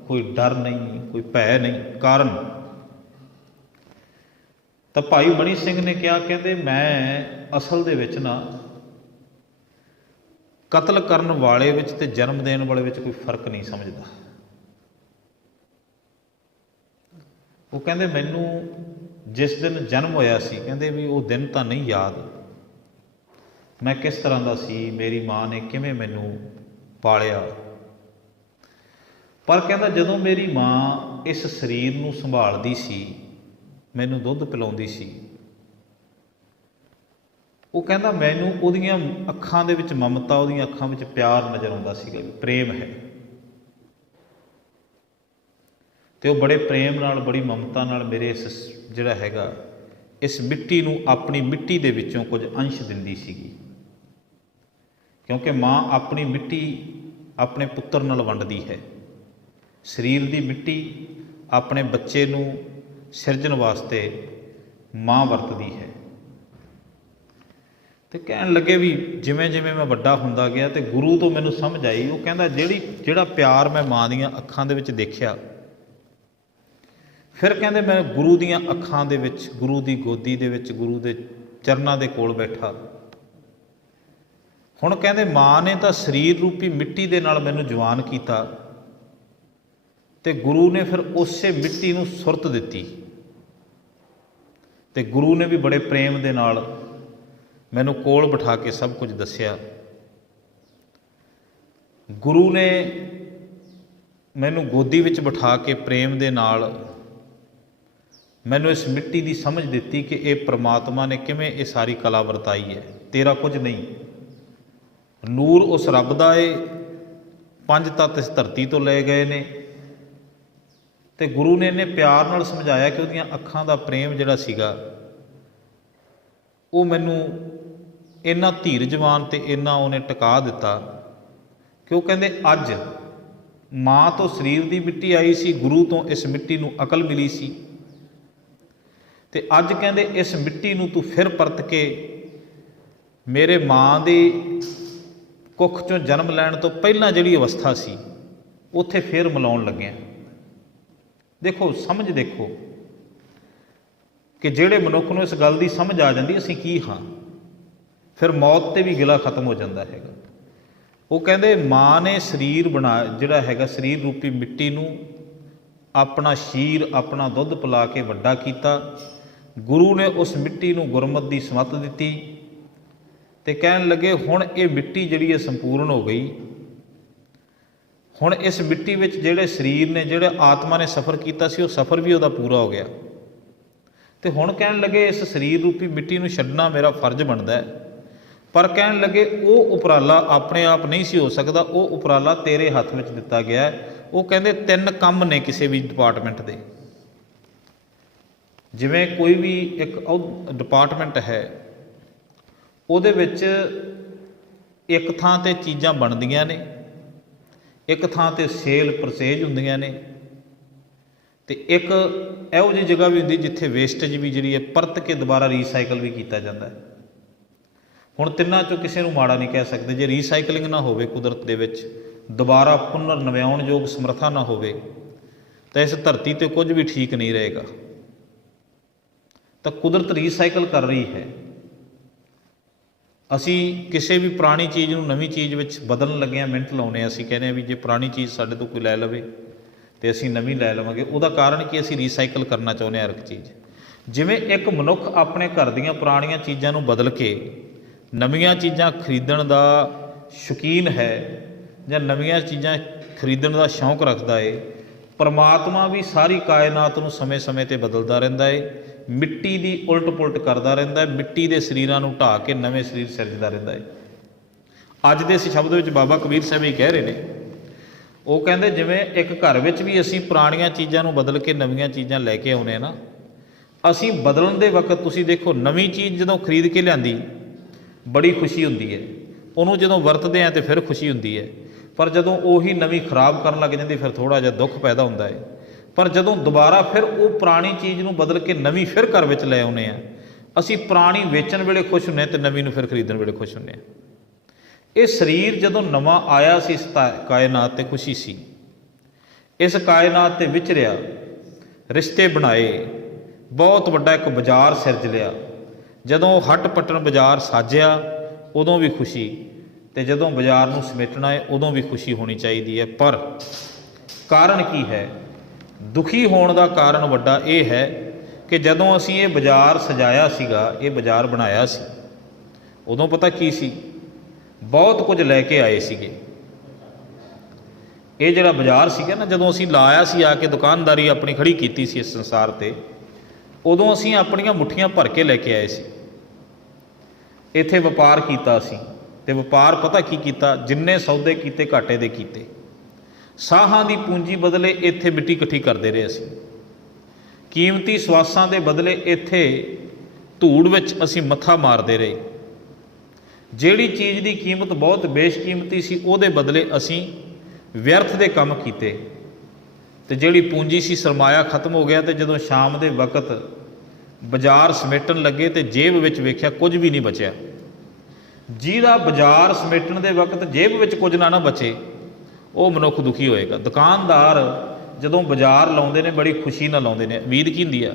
ਕੋਈ ਡਰ ਨਹੀਂ, ਕੋਈ ਭੈ ਨਹੀਂ। ਕਾਰਨ ਤਾਂ ਭਾਈ ਮਣੀ ਸਿੰਘ ਨੇ ਕਿਹਾ, ਕਹਿੰਦੇ ਮੈਂ ਅਸਲ ਦੇ ਵਿੱਚ ਨਾ ਕਤਲ ਕਰਨ ਵਾਲੇ ਵਿੱਚ ਤੇ ਜਨਮ ਦੇਣ ਵਾਲੇ ਵਿੱਚ ਕੋਈ ਫਰਕ ਨਹੀਂ ਸਮਝਦਾ। ਉਹ ਕਹਿੰਦੇ ਮੈਨੂੰ ਜਿਸ ਦਿਨ ਜਨਮ ਹੋਇਆ ਸੀ, ਕਹਿੰਦੇ ਵੀ ਉਹ ਦਿਨ ਤਾਂ ਨਹੀਂ ਯਾਦ, ਮੈਂ ਕਿਸ ਤਰ੍ਹਾਂ ਦਾ ਸੀ, ਮੇਰੀ ਮਾਂ ਨੇ ਕਿਵੇਂ ਮੈਨੂੰ ਪਾਲਿਆ। ਪਰ ਕਹਿੰਦਾ ਜਦੋਂ ਮੇਰੀ ਮਾਂ ਇਸ ਸਰੀਰ ਨੂੰ ਸੰਭਾਲਦੀ ਸੀ, ਮੈਨੂੰ ਦੁੱਧ ਪਿਲਾਉਂਦੀ ਸੀ, ਉਹ ਕਹਿੰਦਾ ਮੈਨੂੰ ਉਹਦੀਆਂ ਅੱਖਾਂ ਦੇ ਵਿੱਚ ਮਮਤਾ, ਉਹਦੀਆਂ ਅੱਖਾਂ ਵਿੱਚ ਪਿਆਰ ਨਜ਼ਰ ਆਉਂਦਾ ਸੀਗਾ, ਪ੍ਰੇਮ ਹੈ। ਤੇ ਉਹ ਬੜੇ ਪ੍ਰੇਮ ਨਾਲ, ਬੜੀ ਮਮਤਾ ਨਾਲ ਮੇਰੇ ਇਸ ਜਿਹੜਾ ਹੈਗਾ ਇਸ ਮਿੱਟੀ ਨੂੰ, ਆਪਣੀ ਮਿੱਟੀ ਦੇ ਵਿੱਚੋਂ ਕੁਝ ਅੰਸ਼ ਦਿੰਦੀ ਸੀਗੀ, ਕਿਉਂਕਿ ਮਾਂ ਆਪਣੀ ਮਿੱਟੀ ਆਪਣੇ ਪੁੱਤਰ ਨਾਲ ਵੰਡਦੀ ਹੈ। ਸਰੀਰ ਦੀ ਮਿੱਟੀ ਆਪਣੇ ਬੱਚੇ ਨੂੰ ਸਿਰਜਣ ਵਾਸਤੇ ਮਾਂ ਵਰਤਦੀ ਹੈ। ਤੇ ਕਹਿਣ ਲੱਗੇ ਵੀ ਜਿਵੇਂ ਜਿਵੇਂ ਮੈਂ ਵੱਡਾ ਹੁੰਦਾ ਗਿਆ ਤੇ ਗੁਰੂ ਤੋਂ ਮੈਨੂੰ ਸਮਝ ਆਈ। ਉਹ ਕਹਿੰਦਾ ਜਿਹੜਾ ਪਿਆਰ ਮੈਂ ਮਾਂ ਦੀਆਂ ਅੱਖਾਂ ਦੇ ਵਿੱਚ ਦੇਖਿਆ, ਫਿਰ ਕਹਿੰਦੇ ਮੈਂ ਗੁਰੂ ਦੀਆਂ ਅੱਖਾਂ ਦੇ ਵਿੱਚ, ਗੁਰੂ ਦੀ ਗੋਦੀ ਦੇ ਵਿੱਚ, ਗੁਰੂ ਦੇ ਚਰਨਾਂ ਦੇ ਕੋਲ ਬੈਠਾ। ਹੁਣ ਕਹਿੰਦੇ ਮਾਂ ਨੇ ਤਾਂ ਸਰੀਰ ਰੂਪੀ ਮਿੱਟੀ ਦੇ ਨਾਲ ਮੈਨੂੰ ਜਵਾਨ ਕੀਤਾ, ਤੇ ਗੁਰੂ ਨੇ ਫਿਰ ਉਸੇ ਮਿੱਟੀ ਨੂੰ ਸੁਰਤ ਦਿੱਤੀ, ਤੇ ਗੁਰੂ ਨੇ ਵੀ ਬੜੇ ਪ੍ਰੇਮ ਦੇ ਨਾਲ ਮੈਨੂੰ ਕੋਲ ਬਿਠਾ ਕੇ ਸਭ ਕੁਝ ਦੱਸਿਆ। ਗੁਰੂ ਨੇ ਮੈਨੂੰ ਗੋਦੀ ਵਿੱਚ ਬਿਠਾ ਕੇ ਪ੍ਰੇਮ ਦੇ ਨਾਲ ਮੈਨੂੰ ਇਸ ਮਿੱਟੀ ਦੀ ਸਮਝ ਦਿੱਤੀ ਕਿ ਇਹ ਪ੍ਰਮਾਤਮਾ ਨੇ ਕਿਵੇਂ ਇਹ ਸਾਰੀ ਕਲਾ ਵਰਤਾਈ ਹੈ, ਤੇਰਾ ਕੁਝ ਨਹੀਂ। ਨੂਰ ਉਸ ਰੱਬ ਦਾ ਏ, ਪੰਜ ਤੱਤ ਇਸ ਧਰਤੀ ਤੋਂ ਲਏ ਗਏ ਨੇ। ਤੇ ਗੁਰੂ ਨੇ ਇਹਨੇ ਪਿਆਰ ਨਾਲ ਸਮਝਾਇਆ ਕਿ ਉਹਦੀਆਂ ਅੱਖਾਂ ਦਾ ਪ੍ਰੇਮ ਜਿਹੜਾ ਸੀਗਾ ਉਹ ਮੈਨੂੰ ਇੰਨਾ ਧੀਰਜਵਾਨ ਤੇ ਇੰਨਾ ਉਹਨੇ ਟਿਕਾ ਦਿੱਤਾ ਕਿ ਉਹ ਕਹਿੰਦੇ ਅੱਜ ਮਾਂ ਤੋਂ ਸਰੀਰ ਦੀ ਮਿੱਟੀ ਆਈ ਸੀ, ਗੁਰੂ ਤੋਂ ਇਸ ਮਿੱਟੀ ਨੂੰ ਅਕਲ ਮਿਲੀ ਸੀ, ਤੇ ਅੱਜ ਕਹਿੰਦੇ ਇਸ ਮਿੱਟੀ ਨੂੰ ਤੂੰ ਫਿਰ ਪਰਤ ਕੇ ਮੇਰੇ ਮਾਂ ਦੀ ਕੁੱਖ ਚੋਂ ਜਨਮ ਲੈਣ ਤੋਂ ਪਹਿਲਾਂ ਜਿਹੜੀ ਅਵਸਥਾ ਸੀ ਉੱਥੇ ਫਿਰ ਮਿਲਾਉਣ ਲੱਗਿਆ। ਦੇਖੋ ਸਮਝ, ਦੇਖੋ ਕਿ ਜਿਹੜੇ ਮਨੁੱਖ ਨੂੰ ਇਸ ਗੱਲ ਦੀ ਸਮਝ ਆ ਜਾਂਦੀ ਅਸੀਂ ਕੀ ਹਾਂ, ਫਿਰ ਮੌਤ ਤੇ ਵੀ ਗਿਲਾ ਖਤਮ ਹੋ ਜਾਂਦਾ ਹੈਗਾ। ਉਹ ਕਹਿੰਦੇ ਮਾਂ ਨੇ ਸਰੀਰ ਬਣਾ ਜਿਹੜਾ ਹੈਗਾ ਸਰੀਰ ਰੂਪੀ ਮਿੱਟੀ ਨੂੰ ਆਪਣਾ ਸ਼ੀਰ, ਆਪਣਾ ਦੁੱਧ ਪਿਲਾ ਕੇ ਵੱਡਾ ਕੀਤਾ। ਗੁਰੂ ਨੇ ਉਸ ਮਿੱਟੀ ਨੂੰ ਗੁਰਮਤਿ ਦੀ ਸਮੱਤ ਦਿੱਤੀ, ਤੇ ਕਹਿਣ ਲੱਗੇ ਹੁਣ ਇਹ ਮਿੱਟੀ ਜਿਹੜੀ ਹੈ ਸੰਪੂਰਨ ਹੋ ਗਈ। ਹੁਣ ਇਸ ਮਿੱਟੀ ਵਿੱਚ ਜਿਹੜੇ ਸਰੀਰ ਨੇ, ਜਿਹੜੇ ਆਤਮਾ ਨੇ ਸਫ਼ਰ ਕੀਤਾ ਸੀ, ਉਹ ਸਫ਼ਰ ਵੀ ਉਹਦਾ ਪੂਰਾ ਹੋ ਗਿਆ। ਤੇ ਹੁਣ ਕਹਿਣ ਲੱਗੇ ਇਸ ਸਰੀਰ ਰੂਪੀ ਮਿੱਟੀ ਨੂੰ ਛੱਡਣਾ ਮੇਰਾ ਫਰਜ਼ ਬਣਦਾ ਹੈ। ਪਰ ਕਹਿਣ ਲੱਗੇ ਉਹ ਉਪਰਾਲਾ ਆਪਣੇ ਆਪ ਨਹੀਂ ਸੀ ਹੋ ਸਕਦਾ, ਉਹ ਉਪਰਾਲਾ ਤੇਰੇ ਹੱਥ ਵਿੱਚ ਦਿੱਤਾ ਗਿਆ। ਉਹ ਕਹਿੰਦੇ 3 ਕੰਮ ਨੇ ਕਿਸੇ ਵੀ ਡਿਪਾਰਟਮੈਂਟ ਦੇ। ਜਿਵੇਂ ਕੋਈ ਵੀ ਇੱਕ ਡਿਪਾਰਟਮੈਂਟ ਹੈ, ਉਹਦੇ ਵਿੱਚ ਇੱਕ ਥਾਂ ਤੇ ਚੀਜ਼ਾਂ ਬਣਦੀਆਂ ਨੇ, ਇੱਕ ਥਾਂ ਤੇ ਸੇਲ ਪਰਚੇਜ ਹੁੰਦੀਆਂ ਨੇ, ਤੇ ਇੱਕ ਇਹੋ ਜਿਹੀ ਜਗ੍ਹਾ ਵੀ ਹੁੰਦੀ ਜਿੱਥੇ ਵੇਸਟੇਜ ਵੀ ਜਿਹੜੀ ਹੈ ਪਰਤ ਕੇ ਦੁਬਾਰਾ ਰੀਸਾਈਕਲ ਵੀ ਕੀਤਾ ਜਾਂਦਾ ਹੈ। ਹੁਣ ਤਿੰਨਾਂ ਚੋਂ ਕਿਸੇ ਨੂੰ ਮਾੜਾ ਨਹੀਂ ਕਹਿ ਸਕਦੇ। ਜੇ ਰੀਸਾਈਕਲਿੰਗ ਨਾ ਹੋਵੇ ਕੁਦਰਤ ਦੇ ਵਿੱਚ, ਦੁਬਾਰਾ ਪੁਨਰ ਨਵਿਆਉਣਯੋਗ ਸਮਰੱਥਾ ਨਾ ਹੋਵੇ, ਤਾਂ ਇਸ ਧਰਤੀ 'ਤੇ ਕੁਝ ਵੀ ਠੀਕ ਨਹੀਂ ਰਹੇਗਾ। ਤਾਂ ਕੁਦਰਤ ਰੀਸਾਈਕਲ ਕਰ ਰਹੀ ਹੈ। ਅਸੀਂ ਕਿਸੇ ਵੀ ਪੁਰਾਣੀ ਚੀਜ਼ ਨੂੰ ਨਵੀਂ ਚੀਜ਼ ਵਿੱਚ ਬਦਲਣ ਲੱਗੇ ਹਾਂ, ਮਿੰਟ ਲਾਉਂਦੇ ਹਾਂ। ਅਸੀਂ ਕਹਿੰਦੇ ਹਾਂ ਵੀ ਜੇ ਪੁਰਾਣੀ ਚੀਜ਼ ਸਾਡੇ ਤੋਂ ਕੋਈ ਲੈ ਲਵੇ ਤੇ ਅਸੀਂ ਨਵੀਂ ਲੈ ਲਵਾਂਗੇ। ਉਹਦਾ ਕਾਰਨ ਕਿ ਅਸੀਂ ਰੀਸਾਈਕਲ ਕਰਨਾ ਚਾਹੁੰਦੇ ਹਾਂ ਹਰ ਇੱਕ ਚੀਜ਼। ਜਿਵੇਂ ਇੱਕ ਮਨੁੱਖ ਆਪਣੇ ਘਰ ਦੀਆਂ ਪੁਰਾਣੀਆਂ ਚੀਜ਼ਾਂ ਨੂੰ ਬਦਲ ਕੇ ਨਵੀਆਂ ਚੀਜ਼ਾਂ ਖਰੀਦਣ ਦਾ ਸ਼ੌਕੀਨ ਹੈ ਜਾਂ ਨਵੀਆਂ ਚੀਜ਼ਾਂ ਖਰੀਦਣ ਦਾ ਸ਼ੌਂਕ ਰੱਖਦਾ ਹੈ, ਪਰਮਾਤਮਾ ਵੀ ਸਾਰੀ ਕਾਇਨਾਤ ਨੂੰ ਸਮੇਂ-ਸਮੇਂ 'ਤੇ ਬਦਲਦਾ ਰਹਿੰਦਾ ਹੈ। ਮਿੱਟੀ ਦੀ ਉਲਟ ਪੁਲਟ ਕਰਦਾ ਰਹਿੰਦਾ ਹੈ, ਮਿੱਟੀ ਦੇ ਸਰੀਰਾਂ ਨੂੰ ਢਾਹ ਕੇ ਨਵੇਂ ਸਰੀਰ ਸਿਰਜਦਾ ਰਹਿੰਦਾ ਹੈ। ਅੱਜ ਦੇ ਇਸ ਸ਼ਬਦ ਵਿੱਚ ਬਾਬਾ ਕਬੀਰ ਸਾਹਿਬ ਹੀ ਕਹਿ ਰਹੇ ਨੇ। ਉਹ ਕਹਿੰਦੇ ਜਿਵੇਂ ਇੱਕ ਘਰ ਵਿੱਚ ਵੀ ਅਸੀਂ ਪੁਰਾਣੀਆਂ ਚੀਜ਼ਾਂ ਨੂੰ ਬਦਲ ਕੇ ਨਵੀਆਂ ਚੀਜ਼ਾਂ ਲੈ ਕੇ ਆਉਂਦੇ ਹਾਂ ਨਾ, ਅਸੀਂ ਬਦਲਣ ਦੇ ਵਕਤ ਤੁਸੀਂ ਦੇਖੋ, ਨਵੀਂ ਚੀਜ਼ ਜਦੋਂ ਖਰੀਦ ਕੇ ਲਿਆਂਦੀ ਬੜੀ ਖੁਸ਼ੀ ਹੁੰਦੀ ਹੈ, ਉਹਨੂੰ ਜਦੋਂ ਵਰਤਦੇ ਹਾਂ ਤਾਂ ਫਿਰ ਖੁਸ਼ੀ ਹੁੰਦੀ ਹੈ। ਪਰ ਜਦੋਂ ਉਹੀ ਨਵੀਂ ਖਰਾਬ ਕਰਨ ਲੱਗ ਜਾਂਦੀ ਫਿਰ ਥੋੜ੍ਹਾ ਜਿਹਾ ਦੁੱਖ ਪੈਦਾ ਹੁੰਦਾ ਹੈ। ਪਰ ਜਦੋਂ ਦੁਬਾਰਾ ਫਿਰ ਉਹ ਪੁਰਾਣੀ ਚੀਜ਼ ਨੂੰ ਬਦਲ ਕੇ ਨਵੀਂ ਫਿਰ ਘਰ ਵਿੱਚ ਲੈ ਆਉਂਦੇ ਹਾਂ, ਅਸੀਂ ਪੁਰਾਣੀ ਵੇਚਣ ਵੇਲੇ ਖੁਸ਼ ਹੁੰਦੇ ਹਾਂ ਅਤੇ ਨਵੀਂ ਨੂੰ ਫਿਰ ਖਰੀਦਣ ਵੇਲੇ ਖੁਸ਼ ਹੁੰਦੇ ਹਾਂ। ਇਹ ਸਰੀਰ ਜਦੋਂ ਨਵਾਂ ਆਇਆ ਸੀ ਇਸ ਕਾਇਨਾਤ 'ਤੇ ਖੁਸ਼ੀ ਸੀ। ਇਸ ਕਾਇਨਾਤ 'ਤੇ ਵਿਚਰਿਆ, ਰਿਸ਼ਤੇ ਬਣਾਏ, ਬਹੁਤ ਵੱਡਾ ਇੱਕ ਬਾਜ਼ਾਰ ਸਿਰਜ ਲਿਆ। ਜਦੋਂ ਹੱਟ ਪੱਟਣ ਬਾਜ਼ਾਰ ਸਾਜਿਆ ਉਦੋਂ ਵੀ ਖੁਸ਼ੀ, ਅਤੇ ਜਦੋਂ ਬਾਜ਼ਾਰ ਨੂੰ ਸਮੇਟਣਾ ਹੈ ਉਦੋਂ ਵੀ ਖੁਸ਼ੀ ਹੋਣੀ ਚਾਹੀਦੀ ਹੈ। ਪਰ ਕਾਰਨ ਕੀ ਹੈ? ਦੁਖੀ ਹੋਣ ਦਾ ਕਾਰਨ ਵੱਡਾ ਇਹ ਹੈ ਕਿ ਜਦੋਂ ਅਸੀਂ ਇਹ ਬਾਜ਼ਾਰ ਸਜਾਇਆ ਸੀਗਾ, ਇਹ ਬਾਜ਼ਾਰ ਬਣਾਇਆ ਸੀ, ਉਦੋਂ ਪਤਾ ਕੀ ਸੀ? ਬਹੁਤ ਕੁਝ ਲੈ ਕੇ ਆਏ ਸੀਗੇ। ਇਹ ਜਿਹੜਾ ਬਾਜ਼ਾਰ ਸੀਗਾ ਨਾ, ਜਦੋਂ ਅਸੀਂ ਲਾਇਆ ਸੀ ਆ ਕੇ ਦੁਕਾਨਦਾਰੀ ਆਪਣੀ ਖੜੀ ਕੀਤੀ ਸੀ ਇਸ ਸੰਸਾਰ 'ਤੇ, ਉਦੋਂ ਅਸੀਂ ਆਪਣੀਆਂ ਮੁੱਠੀਆਂ ਭਰ ਕੇ ਲੈ ਕੇ ਆਏ ਸੀ। ਇੱਥੇ ਵਪਾਰ ਕੀਤਾ ਸੀ, ਅਤੇ ਵਪਾਰ ਪਤਾ ਕੀ ਕੀਤਾ? ਜਿੰਨੇ ਸੌਦੇ ਕੀਤੇ ਘਾਟੇ ਦੇ ਕੀਤੇ। ਸਾਹਾਂ ਦੀ ਪੂੰਜੀ ਬਦਲੇ ਇੱਥੇ ਮਿੱਟੀ ਇਕੱਠੀ ਕਰਦੇ ਰਹੇ ਅਸੀਂ। ਕੀਮਤੀ ਸਵਾਸਾਂ ਦੇ ਬਦਲੇ ਇੱਥੇ ਧੂੜ ਵਿੱਚ ਅਸੀਂ ਮੱਥਾ ਮਾਰਦੇ ਰਹੇ। ਜਿਹੜੀ ਚੀਜ਼ ਦੀ ਕੀਮਤ ਬਹੁਤ ਬੇਸ਼ਕੀਮਤੀ ਸੀ ਉਹਦੇ ਬਦਲੇ ਅਸੀਂ ਵਿਅਰਥ ਦੇ ਕੰਮ ਕੀਤੇ, ਅਤੇ ਜਿਹੜੀ ਪੂੰਜੀ ਸੀ, ਸਰਮਾਇਆ ਖਤਮ ਹੋ ਗਿਆ। ਅਤੇ ਜਦੋਂ ਸ਼ਾਮ ਦੇ ਵਕਤ ਬਾਜ਼ਾਰ ਸਮੇਟਣ ਲੱਗੇ ਅਤੇ ਜੇਬ ਵਿੱਚ ਵੇਖਿਆ ਕੁਝ ਵੀ ਨਹੀਂ ਬਚਿਆ। ਜਿਹਦਾ ਬਾਜ਼ਾਰ ਸਮੇਟਣ ਦੇ ਵਕਤ ਜੇਬ ਵਿੱਚ ਕੁਝ ਨਾ ਬਚੇ, ਉਹ ਮਨੁੱਖ ਦੁਖੀ ਹੋਏਗਾ। ਦੁਕਾਨਦਾਰ ਜਦੋਂ ਬਾਜ਼ਾਰ ਲਾਉਂਦੇ ਨੇ ਬੜੀ ਖੁਸ਼ੀ ਨਾਲ ਲਾਉਂਦੇ ਨੇ। ਉਮੀਦ ਕੀ ਹੁੰਦੀ ਆ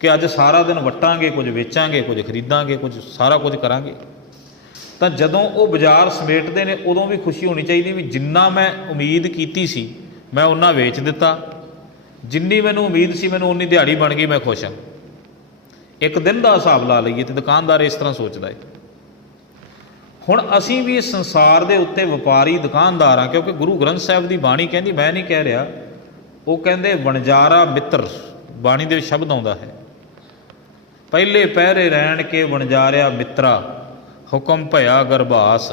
ਕਿ ਅੱਜ ਸਾਰਾ ਦਿਨ ਵੱਟਾਂਗੇ, ਕੁਝ ਵੇਚਾਂਗੇ, ਕੁਝ ਖਰੀਦਾਂਗੇ, ਕੁਝ ਸਾਰਾ ਕੁਝ ਕਰਾਂਗੇ। ਤਾਂ ਜਦੋਂ ਉਹ ਬਾਜ਼ਾਰ ਸਮੇਟਦੇ ਨੇ ਉਦੋਂ ਵੀ ਖੁਸ਼ੀ ਹੋਣੀ ਚਾਹੀਦੀ ਵੀ ਜਿੰਨਾ ਮੈਂ ਉਮੀਦ ਕੀਤੀ ਸੀ ਮੈਂ ਉਹਨਾਂ ਵੇਚ ਦਿੱਤਾ, ਜਿੰਨੀ ਮੈਨੂੰ ਉਮੀਦ ਸੀ ਮੈਨੂੰ ਉਨੀ ਦਿਹਾੜੀ ਬਣ ਗਈ, ਮੈਂ ਖੁਸ਼ ਹਾਂ। ਇੱਕ ਦਿਨ ਦਾ ਹਿਸਾਬ ਲਾ ਲਈਏ ਤਾਂ ਦੁਕਾਨਦਾਰ ਇਸ ਤਰ੍ਹਾਂ ਸੋਚਦਾ ਹੈ। ਹੁਣ ਅਸੀਂ ਵੀ ਇਸ ਸੰਸਾਰ ਦੇ ਉੱਤੇ ਵਪਾਰੀ ਦੁਕਾਨਦਾਰ ਹਾਂ, ਕਿਉਂਕਿ ਗੁਰੂ ਗ੍ਰੰਥ ਸਾਹਿਬ ਦੀ ਬਾਣੀ ਕਹਿੰਦੀ, ਮੈਂ ਨਹੀਂ ਕਹਿ ਰਿਹਾ, ਉਹ ਕਹਿੰਦੇ ਵਣਜਾਰਾ ਮਿੱਤਰ, ਬਾਣੀ ਦੇ ਵਿੱਚ ਸ਼ਬਦ ਆਉਂਦਾ ਹੈ, ਪਹਿਲੇ ਪਹਿਰੇ ਰਹਿਣ ਕੇ ਵਣਜਾਰਿਆ ਮਿੱਤਰਾ, ਹੁਕਮ ਭਇਆ ਗਰਭਾਸ।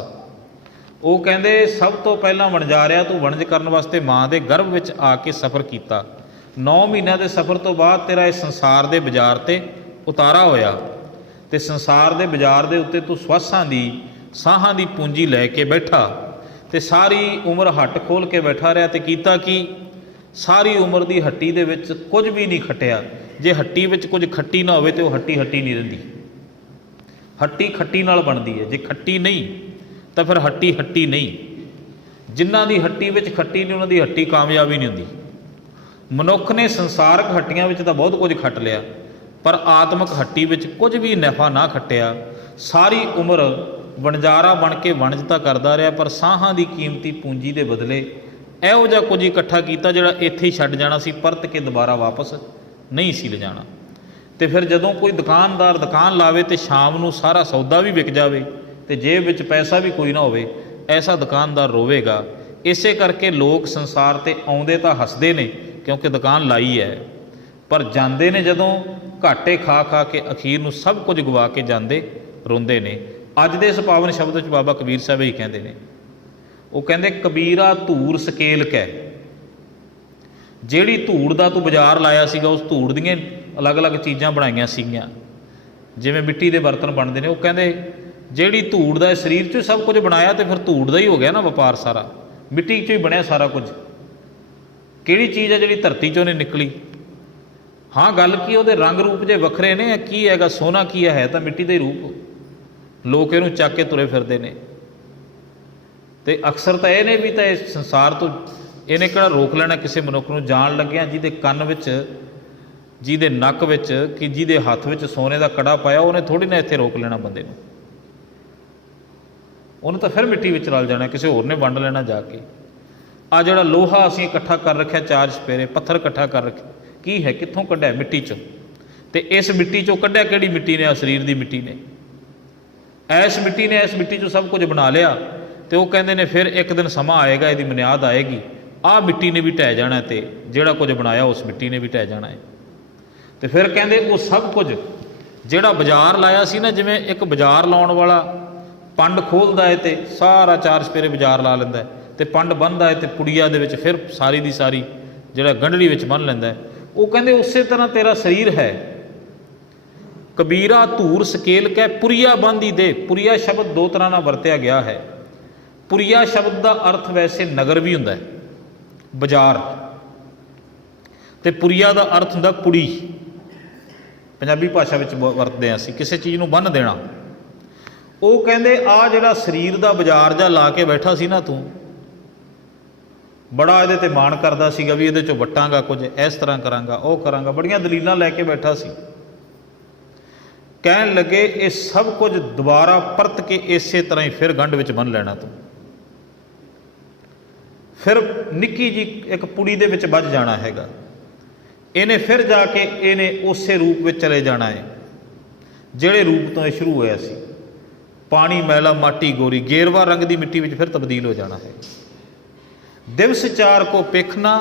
ਉਹ ਕਹਿੰਦੇ ਸਭ ਤੋਂ ਪਹਿਲਾਂ ਵਣਜਾਰਿਆ ਤੂੰ ਵਣਜ ਕਰਨ ਵਾਸਤੇ ਮਾਂ ਦੇ ਗਰਭ ਵਿੱਚ ਆ ਕੇ ਸਫ਼ਰ ਕੀਤਾ। 9 ਮਹੀਨਿਆਂ ਦੇ ਸਫ਼ਰ ਤੋਂ ਬਾਅਦ ਤੇਰਾ ਇਸ ਸੰਸਾਰ ਦੇ ਬਾਜ਼ਾਰ 'ਤੇ ਉਤਾਰਾ ਹੋਇਆ, ਅਤੇ ਸੰਸਾਰ ਦੇ ਬਾਜ਼ਾਰ ਦੇ ਉੱਤੇ ਤੂੰ ਸਵਾਸਾਂ ਦੀ, ਸਾਹਾਂ ਦੀ ਪੂੰਜੀ ਲੈ ਕੇ ਬੈਠਾ, ਅਤੇ ਸਾਰੀ ਉਮਰ ਹੱਟ ਖੋਲ੍ਹ ਕੇ ਬੈਠਾ ਰਿਹਾ। ਅਤੇ ਕੀਤਾ ਕੀ? ਸਾਰੀ ਉਮਰ ਦੀ ਹੱਟੀ ਦੇ ਵਿੱਚ ਕੁਝ ਵੀ ਨਹੀਂ ਖੱਟਿਆ। ਜੇ ਹੱਟੀ ਵਿੱਚ ਕੁਝ ਖੱਟੀ ਨਾ ਹੋਵੇ ਤਾਂ ਉਹ ਹੱਟੀ ਹੱਟੀ ਨਹੀਂ ਰਹਿੰਦੀ। ਹੱਟੀ ਖੱਟੀ ਨਾਲ ਬਣਦੀ ਹੈ, ਜੇ ਖੱਟੀ ਨਹੀਂ ਤਾਂ ਫਿਰ ਹੱਟੀ ਹੱਟੀ ਨਹੀਂ। ਜਿਨ੍ਹਾਂ ਦੀ ਹੱਟੀ ਵਿੱਚ ਖੱਟੀ ਨਹੀਂ ਉਹਨਾਂ ਦੀ ਹੱਟੀ ਕਾਮਯਾਬ ਹੀ ਨਹੀਂ ਹੁੰਦੀ। ਮਨੁੱਖ ਨੇ ਸੰਸਾਰਕ ਹੱਟੀਆਂ ਵਿੱਚ ਤਾਂ ਬਹੁਤ ਕੁਝ ਖੱਟ ਲਿਆ, ਪਰ ਆਤਮਿਕ ਹੱਟੀ ਵਿੱਚ ਕੁਝ ਵੀ ਨਫਾ ਨਾ ਖੱਟਿਆ। ਸਾਰੀ ਉਮਰ ਵਣਜਾਰਾ ਬਣ ਕੇ ਵਣਜਤਾ ਕਰਦਾ ਰਿਹਾ, ਪਰ ਸਾਹਾਂ ਦੀ ਕੀਮਤੀ ਪੂੰਜੀ ਦੇ ਬਦਲੇ ਇਹੋ ਜਿਹਾ ਕੁਝ ਇਕੱਠਾ ਕੀਤਾ ਜਿਹੜਾ ਇੱਥੇ ਹੀ ਛੱਡ ਜਾਣਾ ਸੀ, ਪਰਤ ਕੇ ਦੁਬਾਰਾ ਵਾਪਸ ਨਹੀਂ ਸੀ ਲਿਜਾਣਾ। ਅਤੇ ਫਿਰ ਜਦੋਂ ਕੋਈ ਦੁਕਾਨਦਾਰ ਦੁਕਾਨ ਲਾਵੇ ਅਤੇ ਸ਼ਾਮ ਨੂੰ ਸਾਰਾ ਸੌਦਾ ਵੀ ਵਿਕ ਜਾਵੇ ਅਤੇ ਜੇਬ ਵਿੱਚ ਪੈਸਾ ਵੀ ਕੋਈ ਨਾ ਹੋਵੇ, ਐਸਾ ਦੁਕਾਨਦਾਰ ਰੋਵੇਗਾ। ਇਸੇ ਕਰਕੇ ਲੋਕ ਸੰਸਾਰ 'ਤੇ ਆਉਂਦੇ ਤਾਂ ਹੱਸਦੇ ਨੇ ਕਿਉਂਕਿ ਦੁਕਾਨ ਲਾਈ ਹੈ, ਪਰ ਜਾਂਦੇ ਨੇ ਜਦੋਂ ਘਾਟੇ ਖਾ ਖਾ ਕੇ ਅਖੀਰ ਨੂੰ ਸਭ ਕੁਝ ਗਵਾ ਕੇ ਜਾਂਦੇ, ਰੋਂਦੇ ਨੇ। ਅੱਜ ਦੇ ਇਸ ਪਾਵਨ ਸ਼ਬਦ ਵਿੱਚ ਬਾਬਾ ਕਬੀਰ ਸਾਹਿਬ ਹੀ ਕਹਿੰਦੇ ਨੇ, ਉਹ ਕਹਿੰਦੇ ਕਬੀਰਾ ਧੂੜ ਸਕੇਲ ਕੈ। ਜਿਹੜੀ ਧੂੜ ਦਾ ਤੂੰ ਬਾਜ਼ਾਰ ਲਾਇਆ ਸੀਗਾ, ਉਸ ਧੂੜ ਦੀਆਂ ਅਲੱਗ-ਅਲੱਗ ਚੀਜ਼ਾਂ ਬਣਾਈਆਂ ਸੀਗੀਆਂ, ਜਿਵੇਂ ਮਿੱਟੀ ਦੇ ਬਰਤਨ ਬਣਦੇ ਨੇ। ਉਹ ਕਹਿੰਦੇ ਜਿਹੜੀ ਧੂੜ ਦਾ ਸਰੀਰ 'ਚੋਂ ਸਭ ਕੁਝ ਬਣਾਇਆ, ਅਤੇ ਫਿਰ ਧੂੜ ਦਾ ਹੀ ਹੋ ਗਿਆ ਨਾ ਵਪਾਰ ਸਾਰਾ। मिट्टी चों ही बनया सारा कुछ। किहड़ी चीज़ है जिहड़ी धरती चों नहीं निकली? हाँ गल की उहदे रंग रूप जे वखरे ने, की हैगा सोना की है तो मिट्टी का ही रूप। लोग इहनूं चक के तुरे फिरदे ने। ते अक्सर तो यह भी तो इस संसार तो इहने किहड़ा रोक लेना किसी मनुख नूं जाण लग्गिया। जिहदे कन विच, जिहदे नक विच, कि जिहदे हत्थ विच सोने का कड़ा पाया, उन्हें थोड़ी ना इत्थे रोक लेना बंदे नूं। उन्हें तो फिर मिट्टी विच रल जाना, किसी होर ने वंड लेना जाके। आ जिहड़ा लोहा असीं इकट्ठा कर रखिया, चार चपेरे पत्थर इकट्ठा कर रखे, की है कित्थों कढ़िया? मिट्टी चों। ते इस मिट्टी चों कढ़िया किहड़ी मिट्टी ने? आ शरीर की मिट्टी ने। ऐस मिट्टी ने, इस मिट्टी चों सब कुछ बना लिया। तो वो कहते हैं फिर एक दिन समा आएगा, इसकी बुनियाद आएगी, आ मिट्टी ने भी ढह जाना, तो जिहड़ा कुछ बनाया उस मिट्टी ने भी ढह जाना है। तो फिर कहते वो सब कुछ जिहड़ा बाजार लाया सी ना, जिवें एक बाजार लाउण वाला पंड खोलदा है तो सारा चार चपेरे बाजार ला लैंदा है, तो पंड बन्नदा है तो पुड़िया दे विच फिर सारी दी सारी जिहड़ा गंढड़ी विच बन लैंदा है। वो कहते उस तरह तेरा शरीर है। कबीरा धूर सकेल कै पुरिया बंदी दे। पुरिया शब्द दो तरह नाल वरतिया गया है। पुरिया शब्द का अर्थ वैसे नगर भी हुंदा है, बाजार, तो पुरिया का अर्थ हुंदा पुड़ी। पंजाबी भाषा में वरतते हैं असीं किसी चीज़ नूं बन्न देना। वो कहते आ जिहड़ा शरीर का बाजार जा ला के बैठा सी ना तू, बड़ा ये मान करता सीगा भी ये वटांगा कुछ, इस तरह करांगा, वो करांगा, बड़ियां दलीलां लैके बैठा सी। कहन लगे ये सब कुछ दोबारा परत के इस तरह ही फिर गंढ विच बन लेना तू। फिर निक्की जी एक पुड़ी दे विच बज जाना हैगा। इन्हें फिर जाके इन्हें उस रूप में चले जाना है जिहड़े रूप तो शुरू होया सी। पानी मैला माटी गोरी, गेरवा रंग की मिट्टी में फिर तब्दील हो जाना है। दिवस चार को पेखना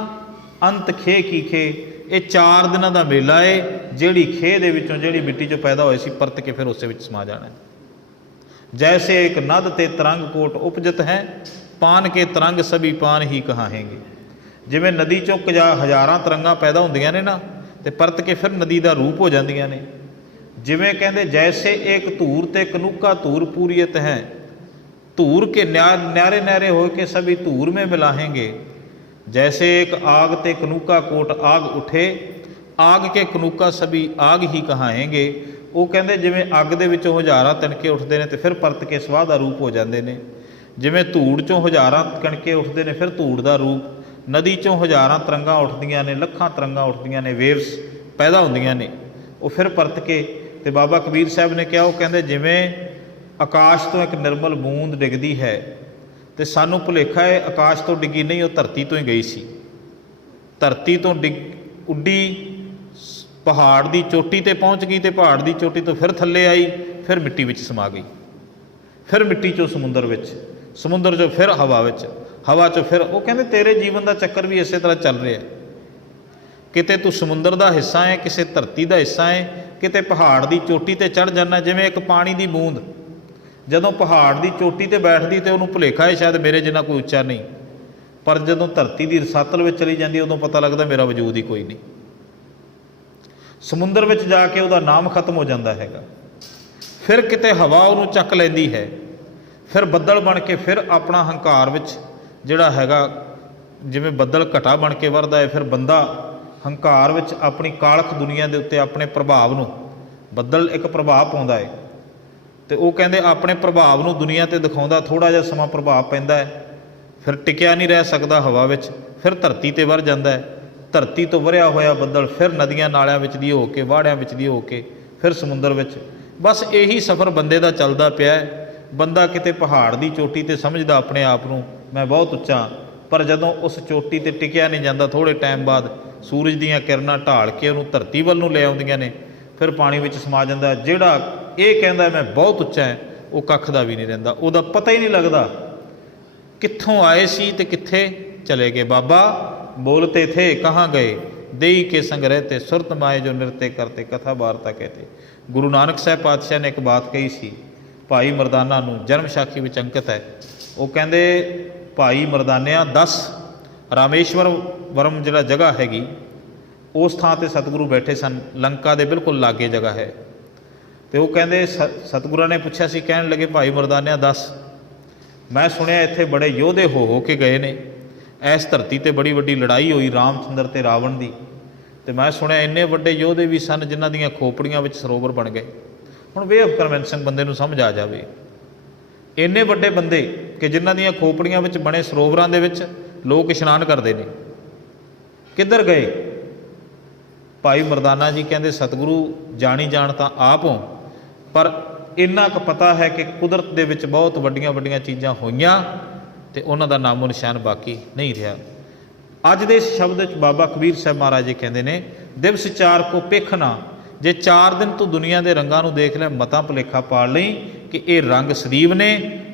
अंत खे की खे। ये 4 दिनों का मेला है। जिहड़ी खे दे विचों जिहड़ी मिट्टी चों पैदा होए सी परत के फिर उस समा जाना है। जैसे एक नद ते तरंग कोट उपजत है, पान के तरंग सभी पान ही कहाहेंगे। जिवें नदी चों हज़ारां तरंगां पैदा होंदियां ने ना, ते परत के फिर नदी का रूप हो जांदियां ने। जिवें कहंदे जैसे एक धूर ते कनूका धूर पूरियत है। धूर के न्यारे न्यारे हो के सभी धूर में मिलाहेंगे। जैसे एक आग ते कनूका कोट आग उठे, आग के कनूका सभी आग ही कहाएंगे। वो कहंदे जिवें अग दे विचों हज़ारां तिनके उठते हैं तो फिर परत के स्वाह का रूप हो जाते हैं। जिवें धूड़ चों हज़ारां कणके उठते हैं फिर धूड़ का रूप। नदी चों हज़ारां तरंगां उठदियां ने, लखां तरंगां उठदियां ने, वेव्स पैदा होंदियां ने, वो फिर परत के। तो बाबा कबीर साहब ने कहा, वो कहंदे जिवें आकाश तो एक निर्मल बूंद डिगदी है, तो सानू भुलेखा है आकाश तो डिगी नहीं, वो धरती तो ही गई सी। धरती तो उड्डी पहाड़ की चोटी ते पहुँच गई, तो पहाड़ की चोटी तो फिर थल्ले आई, फिर मिट्टी विच समा गई, फिर मिट्टी चों समुंदर विच, समुंदर चों फिर हवा विच, हवा चों फिर। वो कहंदे तेरे जीवन का चक्कर भी इस तरह चल रहा है। किते तू समुंदर का हिस्सा है, किसी धरती का हिस्सा है, किते पहाड़ की चोटी ते चढ़ जाना। जिवें एक पानी की बूंद जदों पहाड़ की चोटी ते बैठदी तो उन्होंने भुलेखा है शायद मेरे जिन्ना कोई उच्चा नहीं, पर जदों धरती की रसातल में चली जाती उदों पता लगता मेरा वजूद ही कोई नहीं। समुंदर में जाके उसका नाम खत्म हो जाता है। फिर किते हवा उन्होंने चक लैंदी है, फिर बदल बन के फिर अपना हंकार विच जिहड़ा हैगा, जिवें बदल घटा बन के वरदा है, फिर बंदा हंकार विच अपनी कालख दुनिया के उत्ते अपने प्रभाव नूं, बदल एक प्रभाव पाउंदा है, तो वो कहते अपने प्रभाव नूं दुनिया ते दिखाउंदा। थोड़ा जिहा समा प्रभाव पैंदा है, फिर टिकिया नहीं रह सकता हवा विच, फिर धरती ते वर जांदा है। धरती तो वरिया होया बदल फिर नदियां नालियां विच दी हो के, वाड़ियां विच दी हो के, फिर समुंदर विच। बस यही सफ़र बंदे दा चलदा पिया है। बंदा किते पहाड़ की चोटी ते समझदा अपने आप नूं मैं बहुत उच्चा, पर जदों उस चोटी ते टिकिया नहीं जाता, थोड़े टाइम बाद सूरज दीयां किरनां ढाल के उहनूं धरती वल नूं ले आउंदियां ने, फिर पानी विच समा जांदा। जिहड़ा ये कहंदा मैं बहुत उच्चा है, वो कख दा भी नहीं रहिंदा, उहदा पता ही नहीं लगदा कित्थों आए सी ते कित्थे चले गए। बाबा बोलते थे कहाँ गए, देई के संग रहते, सुरत माए जो नृत्य करते, कथा वार्ता कहते। गुरु नानक साहब पातशाह ने एक बात कही सी भाई मरदाना नूं, जन्म साखी विच अंकित है। वो कहंदे भाई मरदानिया 10 रामेश्वर वरम जिहड़ा जगह हैगी, उस थां ते सतगुरु बैठे सन, लंका दे बिल्कुल लागे जगह है। तो वो कहंदे सतगुਰਾਂ ने पूछा सी, कहण लगे भाई मरदानिया 10 मैं सुनिया इत्थे बड़े योधे हो के गए ने, इस धरती ते बड़ी वड्डी लड़ाई हुई रामचंद्र ते रावण दी, ते मैं सुनिया इन्ने वड्डे योधे भी सन जिन्हां दीयां खोपड़ियां विच सरोवर बन गए। हुण वे ऑफ कन्वेंसिंग बंदे नूं समझ आ जावे, इन्ने वड्डे बंदे कि जिन्हां दीयां खोपड़ियां विच बने सरोवरां दे विच लोग इशनान करते हैं, किधर गए? भाई मरदाना जी कहते सतगुरु जानी जान तो आप हो, पर इन्ना क पता है कि कुदरत दे विच बहुत वड्डियां वड्डियां चीज़ां होईयां ते उन्हां दा नामो निशान बाकी नहीं रहा। अज दे इस शब्द च बाबा कबीर साहब महाराज जी कहते हैं, दिवस चार को पेखना, जे 4 दिन तू दुनिया के रंगां नूं देख ले मता भुलेखा पाल लई कि ये रंग सਦੀव ने,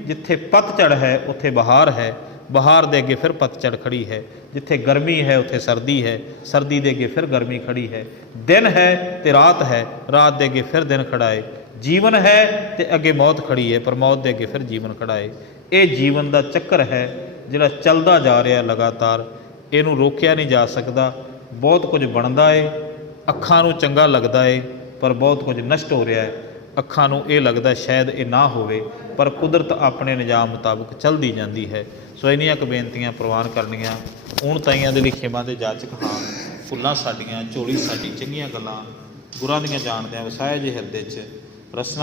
जिथे पतझड़ है उत्थे बहार है, बहार दे अगे फिर पतझड़ खड़ी है, जिथे गर्मी है उत्थे सर्दी है, सर्दी दे अगे फिर गर्मी खड़ी है, दिन है तो रात है, रात दे अगे फिर दिन खड़ा है, जीवन है तो अगे मौत खड़ी है, पर मौत दे अगे फिर जीवन खड़ा है। ये जीवन का चक्कर है जिहड़ा चलदा जा रहा लगातार, इनू रोकिया नहीं जा सकता। बहुत कुछ बनता है, अखां नूं चंगा लगता है, पर बहुत कुछ नष्ट हो रहा है। अखां नूं ये लगता शायद ये ना होवे, पर कुदरत अपने निजाम मुताबिक चलती जाती है। सो इन्नियां क बेनतियां प्रवान करनियां ऊण ताईयां दे लिखे बां दे जाचक हां, फुल्लां साडीआं झोली साडी चंगीआं गल्लां गुरां दीआं जाणदिआं वसाए जे हिरदे च रसना